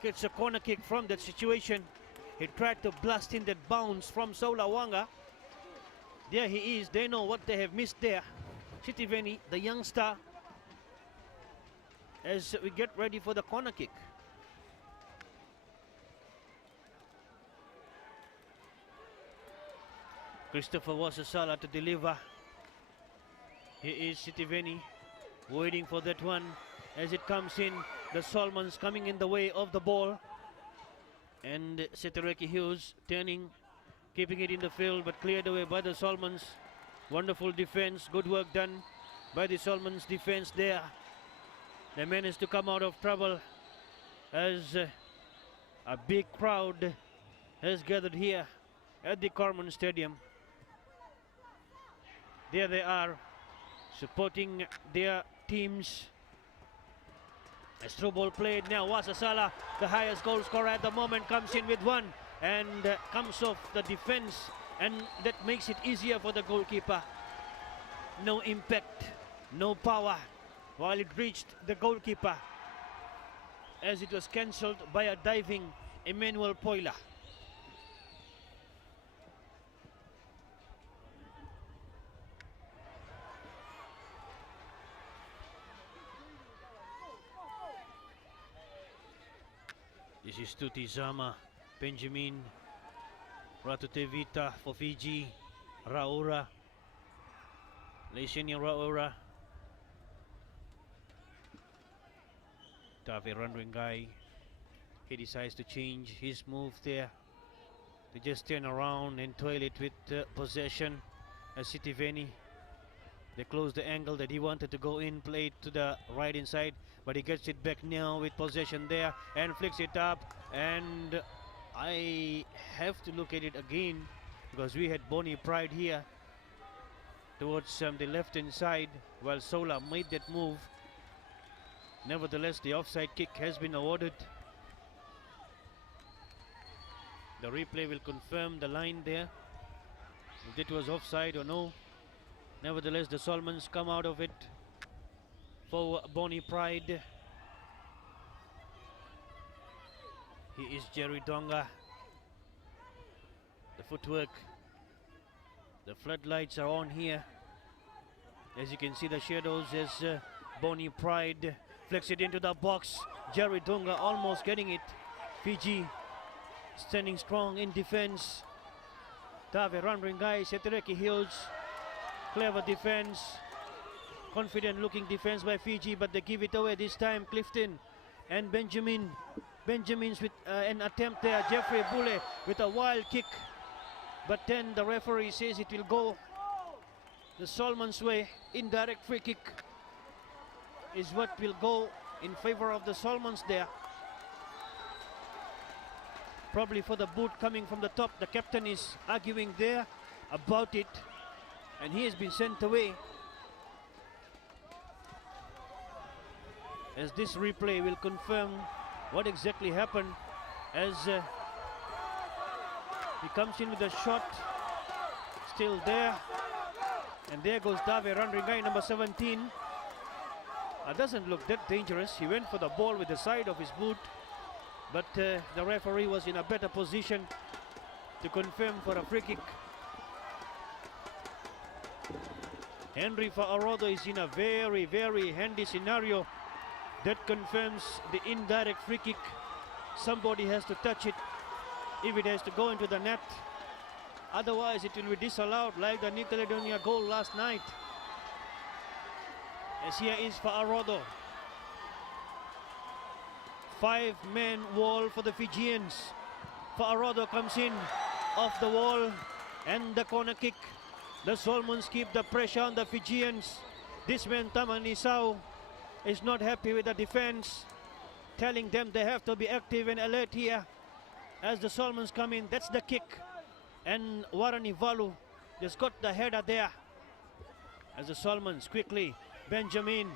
gets a corner kick from that situation. He tried to blast in that bounce from Sola Wanga. There he is. They know what they have missed there. Sitiveni, the youngster, as we get ready for the corner kick. Christopher Wasasala to deliver. Here is Sitiveni waiting for that one as it comes in. The Solomons coming in the way of the ball. And Setereki Hughes turning, keeping it in the field, but cleared away by the Solomons. Wonderful defense, good work done by the Solomons defense there. They managed to come out of trouble, as a big crowd has gathered here at the Corman Stadium. There they are, supporting their teams. As through ball played now, Wasasala, the highest goal scorer at the moment, comes in with one and comes off the defense, and that makes it easier for the goalkeeper. No impact, no power, while it reached the goalkeeper, as it was cancelled by a diving Emmanuel Poila. This is Tutizama, Benjamin, Ratutevita for Fiji, Raura, Leisenia Raura, Tave Ranringai. He decides to change his move there, to just turn around and toil it with possession. As Sitiveni, they close the angle that he wanted to go in, play it to the right inside, but he gets it back now with possession there and flicks it up. And I have to look at it again, because we had Bonnie Pride here towards the left hand side while Sola made that move. Nevertheless, the offside kick has been awarded. The replay will confirm the line there, if it was offside or no. Nevertheless, the Solomons come out of it for Bonnie Pride. He is Jerry Donga. The footwork. The floodlights are on here. As you can see, the shadows as Bonnie Pride flicks it into the box. Jerry Dunga almost getting it. Fiji standing strong in defense. Tave Ranringai, Setereki Hills. Clever defense. Confident looking defense by Fiji, but they give it away this time. Clifton and Benjamin. Benjamin's with an attempt there. Jeffrey Bule with a wild kick. But then the referee says it will go the Solomons' way. Indirect free kick is what will go in favor of the Solomons there. Probably for the boot coming from the top. The captain is arguing there about it, and he has been sent away. As this replay will confirm what exactly happened, as he comes in with a shot, still there, and there goes Dave Ranringai, number 17. Doesn't look that dangerous. He went for the ball with the side of his boot, but the referee was in a better position to confirm for a free kick. Henry Fa'arodo is in a very, very handy scenario that confirms the indirect free kick. Somebody has to touch it if it has to go into the net. Otherwise it will be disallowed, like the New Caledonia goal last night. As here is Fa'arodo. 5-man wall for the Fijians. Fa'arodo comes in off the wall and the corner kick. The Solomons keep the pressure on the Fijians. This man Tamanisau is not happy with the defense, telling them they have to be active and alert here as the Solomons come in. That's the kick, and Waranivalu just got the header there as the Solomons quickly. Benjamin,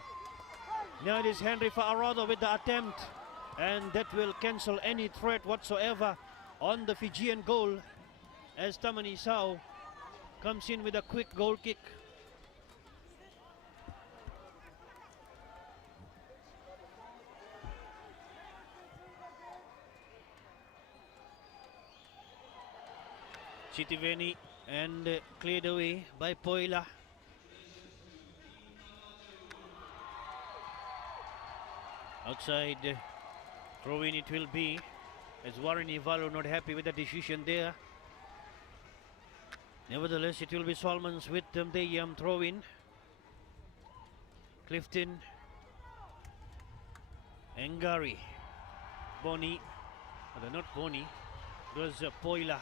now it is Henry Fa'arodo with the attempt, and that will cancel any threat whatsoever on the Fijian goal as Tamanisau comes in with a quick goal kick. Chitiveni and cleared away by Poila. Outside throw-in it will be, as Waranivalu not happy with the decision there. Nevertheless, it will be Solomons with the throw-in. Clifton, Engari, Boni, not Boni, it was Poila.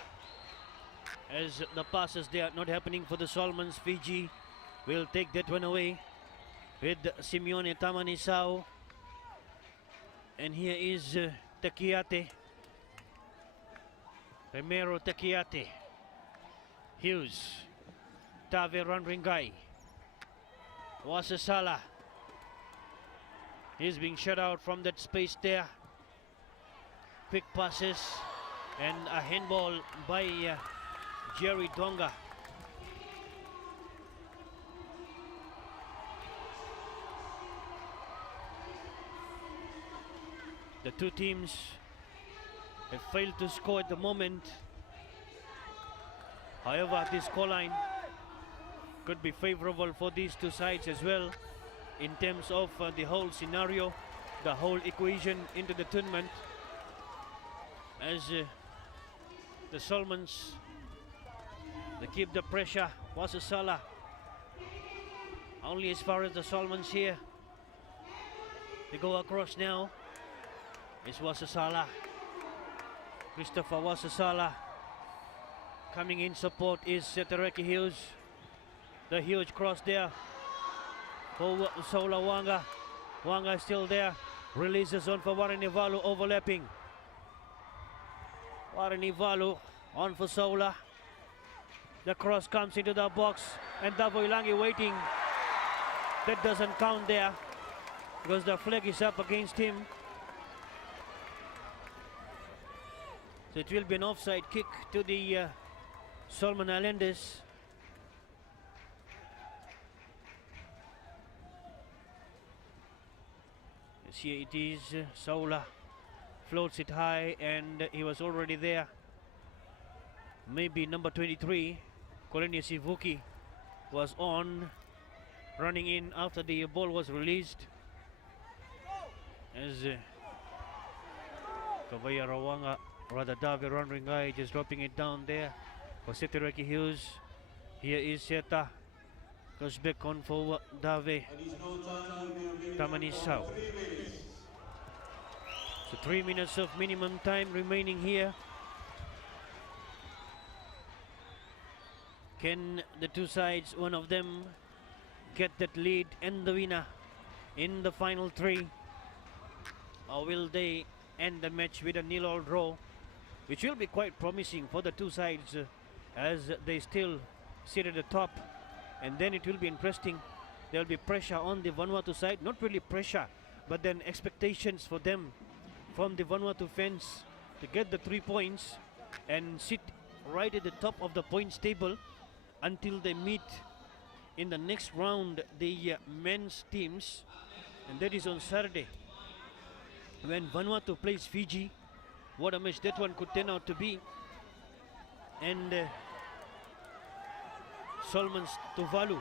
As the passes there not happening for the Solomons, Fiji will take that one away with Simeone Tamanisau. And here is Takiate, Remero Takiate, Hughes, Tave Ranringai, Wasasala. He's being shut out from that space there. Quick passes and a handball by Jerry Donga. The two teams have failed to score at the moment. However, this scoreline could be favorable for these two sides as well in terms of the whole scenario, the whole equation into the tournament, as the Solomons, they keep the pressure. Wasasala only as far as the Solomons here. They go across now. It's Wasasala, Christopher Wasasala. Coming in support is Tereki Hughes. The huge cross there for Sola Wanga. Wanga is still there. Releases on for Waranivalu, overlapping. Waranivalu on for Sola. The cross comes into the box and Davoilangi waiting. That doesn't count there because the flag is up against him. So it will be an offside kick to the Solomon Islanders. Yes, here it is. Sola floats it high and he was already there. maybe number 23, Kolenia Sivuki, was on, running in after the ball was released. As Kavaya Rawanga, rather Davi Ranringai, just dropping it down there for Sitiraki Hughes. Here is Seta, goes back on for Dave Additional time will be Tamanisau. 3 minutes. So 3 minutes of minimum time remaining here. Can the two sides, one of them, get that lead and the winner in the final three? Or will they end the match with a 0-all draw, which will be quite promising for the two sides as they still sit at the top. And then it will be interesting. There will be pressure on the Vanuatu side. Not really pressure, but then expectations for them from the Vanuatu fans to get the 3 points and sit right at the top of the points table until they meet in the next round the men's teams, and that is on Saturday when Vanuatu plays Fiji. What a match that one could turn out to be. And Solomon Tuvalu,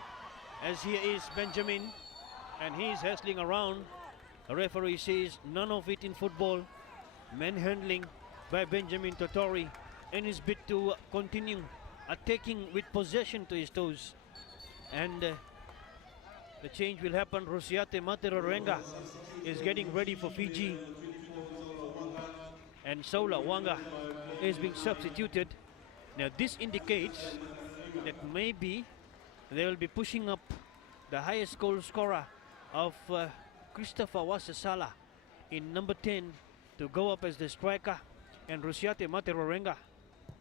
as here is Benjamin, and he's hustling around. The referee says none of it in football. Manhandling by Benjamin Totori in his bid to continue attacking with possession to his toes. And the change will happen. Rusiate Materarenga is getting ready for Fiji, and Saula Wanga is being substituted. Now this indicates that maybe they will be pushing up the highest goal scorer of Christopher Wasasala in number 10 to go up as the striker, and Rusiate Materarenga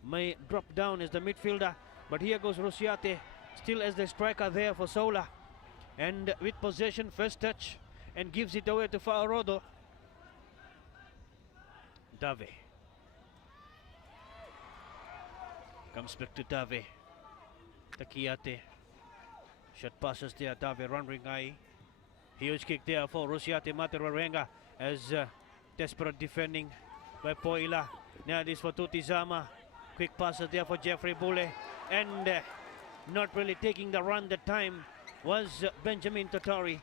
may drop down as the midfielder. But here goes Rusiate, still as the striker there for Saula, and with possession, first touch, and gives it away to Fa'arodo. Dave comes back to Dave. Takiate, shot passes there. Dave Ranringai. Huge kick there for Rusiate Materarenga as desperate defending by Poila. Now this for Tutizama. Quick passes there for Jeffrey Bule, and not really taking the run that time was Benjamin Totori.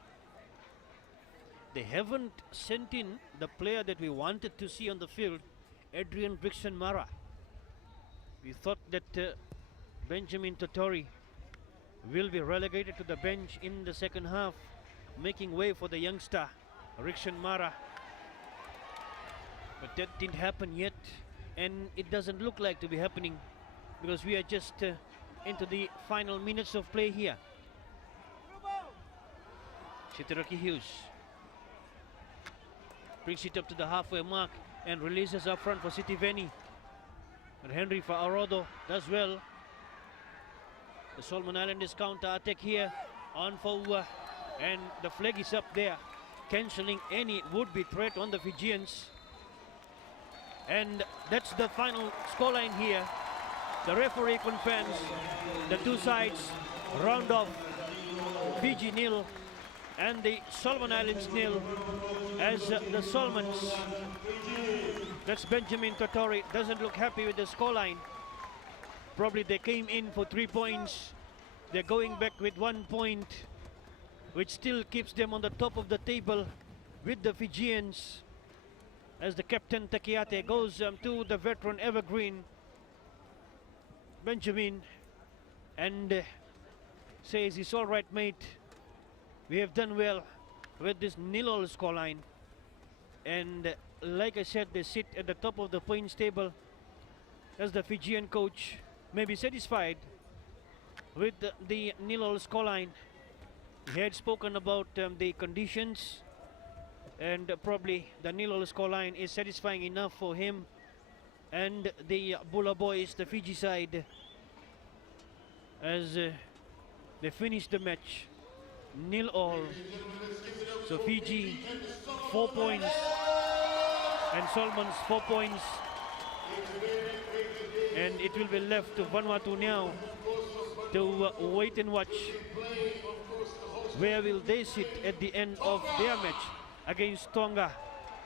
They haven't sent in the player that we wanted to see on the field, Adrian Brixton Mara. We thought that Benjamin Totori will be relegated to the bench in the second half, making way for the youngster Rikshan Mara. But that didn't happen yet, and it doesn't look like to be happening because we are just into the final minutes of play here. Shitaraki Hughes brings it up to the halfway mark and releases up front for City Veni. But Henry Fa'arodo does well. The Solomon Islanders counter attack here on for and the flag is up there, cancelling any would-be threat on the Fijians. And that's the final scoreline here. The referee confirms the two sides round off. Fiji nil and the Solomon Islands nil, as the Solomons, that's Benjamin Totori, doesn't look happy with the scoreline. Probably they came in for 3 points. They're going back with 1 point, which still keeps them on the top of the table with the Fijians, as the captain Takiate goes to the veteran evergreen Benjamin and says, it's all right, mate. We have done well with this 0-all scoreline. And like I said, they sit at the top of the points table, as the Fijian coach may be satisfied with the 0-all scoreline. He had spoken about the conditions, and probably the 0-all scoreline is satisfying enough for him and the Bula boys, the Fiji side, as they finish the match 0-all. So Fiji 4 points and Solomons 4 points, and it will be left to Vanuatu now to wait and watch. Where will they sit at the end of their match against Tonga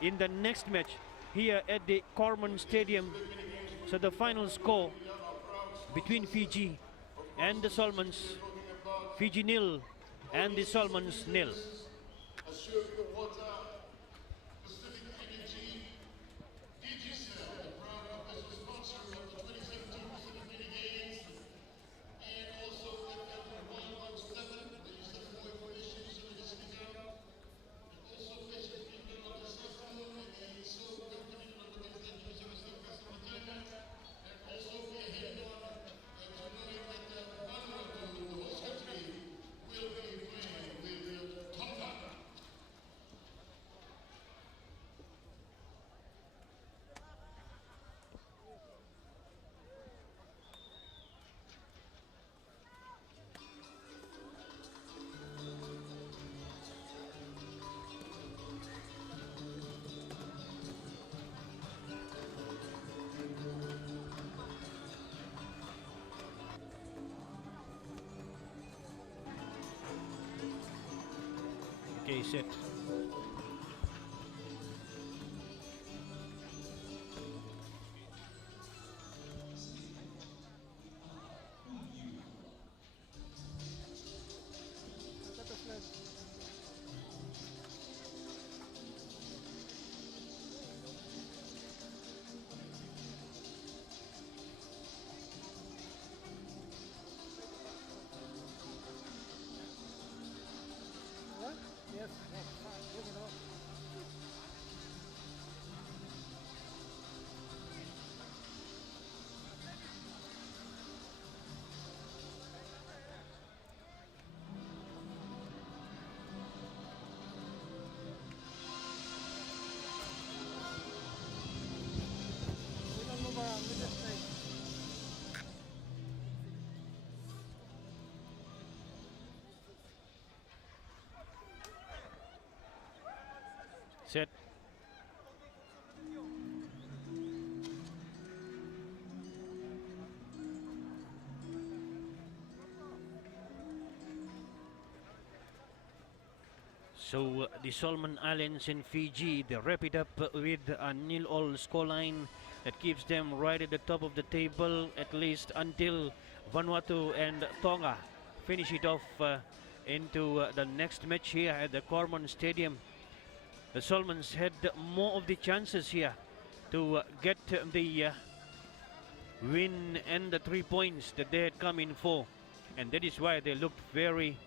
in the next match here at the Corman Stadium? So the final score between Fiji and the Solomons. Fiji nil and the Solomons nil. Assure Pure Water, Pacific Energy, Digicel, the proud official sponsor of the 2017 Pacific Mini Games, and also FL117, the Yosemite Coalition, Sylvester, also Patient People of the Southern, and the Soul Company of the Organization of the Pacific, and also we head on to knowing that Vanuatu, the host country, will be playing with Tonga. Okay, set. Let us learn. What? Yes, yes, fine. Give it up. We don't move around. We just stay. Set. So the Solomon Islands and Fiji, they wrap it up with a nil-all scoreline that keeps them right at the top of the table, at least until Vanuatu and Tonga finish it off into the next match here at the Cormorant Stadium. The Solomons had more of the chances here to get the win and the 3 points that they had come in for, and that is why they looked very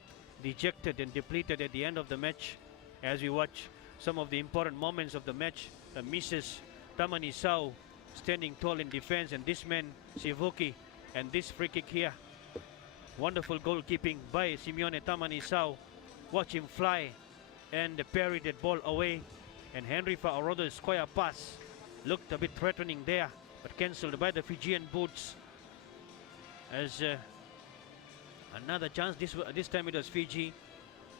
dejected and depleted at the end of the match. As we watch some of the important moments of the match, the misses, Tamani Sau standing tall in defense, and this man Sivuki, and this free kick here, wonderful goalkeeping by Simeone Tamani Sau. Watch him fly and parry that ball away, and Henry Fa'arodo's square pass looked a bit threatening there, but cancelled by the Fijian boots. As another chance, this time it was Fiji.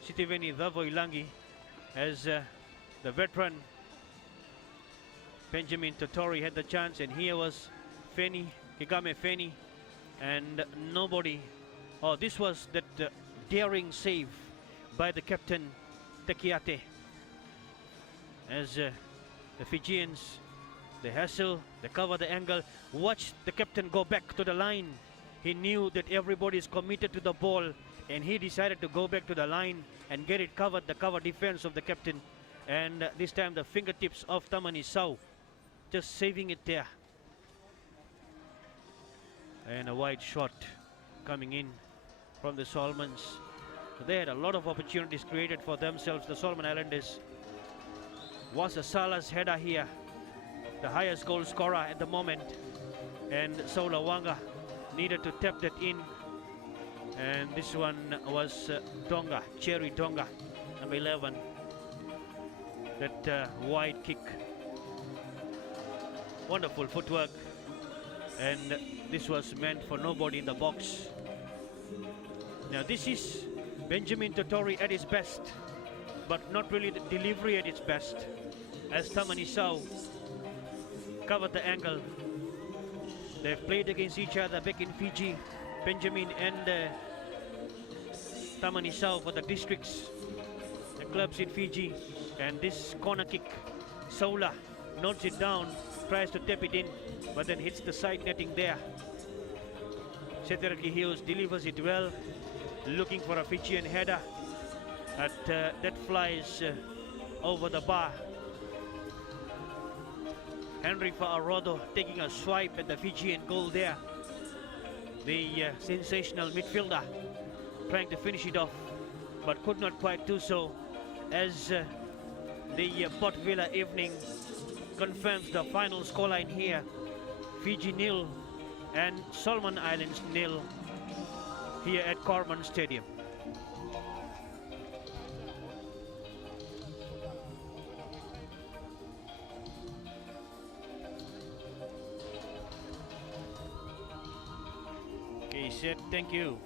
Sitiveni Davoilangi, as the veteran Benjamin Totori had the chance, and here was Feni, Kigame Feni, and nobody. Oh, this was that daring save by the captain Tekiate, as the Fijians, they hassle, they cover the angle. Watch the captain go back to the line. He knew that everybody is committed to the ball, and he decided to go back to the line and get it covered, the cover defense of the captain. And this time the fingertips of Tamani Sau, just saving it there. And a wide shot coming in from the Solomons. So they had a lot of opportunities created for themselves, the Solomon Islanders. Was a Salas header here, the highest goal scorer at the moment, and Saula Wanga needed to tap that in, and this one was Donga, Cherry Donga, number 11, that wide kick, wonderful footwork, and this was meant for nobody in the box. Now this is Benjamin Totori at his best, but not really the delivery at its best, as Tamani Sau covered the angle. They've played against each other back in Fiji, Benjamin and Tamani Sau for the districts, the clubs in Fiji. And this corner kick, Saula nods it down, tries to tap it in, but then hits the side netting there. Seterki Hughes delivers it well, looking for a Fijian header. That flies over the bar. Henry Fa'arodo taking a swipe at the Fijian goal there. The sensational midfielder trying to finish it off, but could not quite do so, as the Port Vila evening confirms the final scoreline here. Fiji nil and Solomon Islands nil here at Corman Stadium. Okay, Seth, thank you.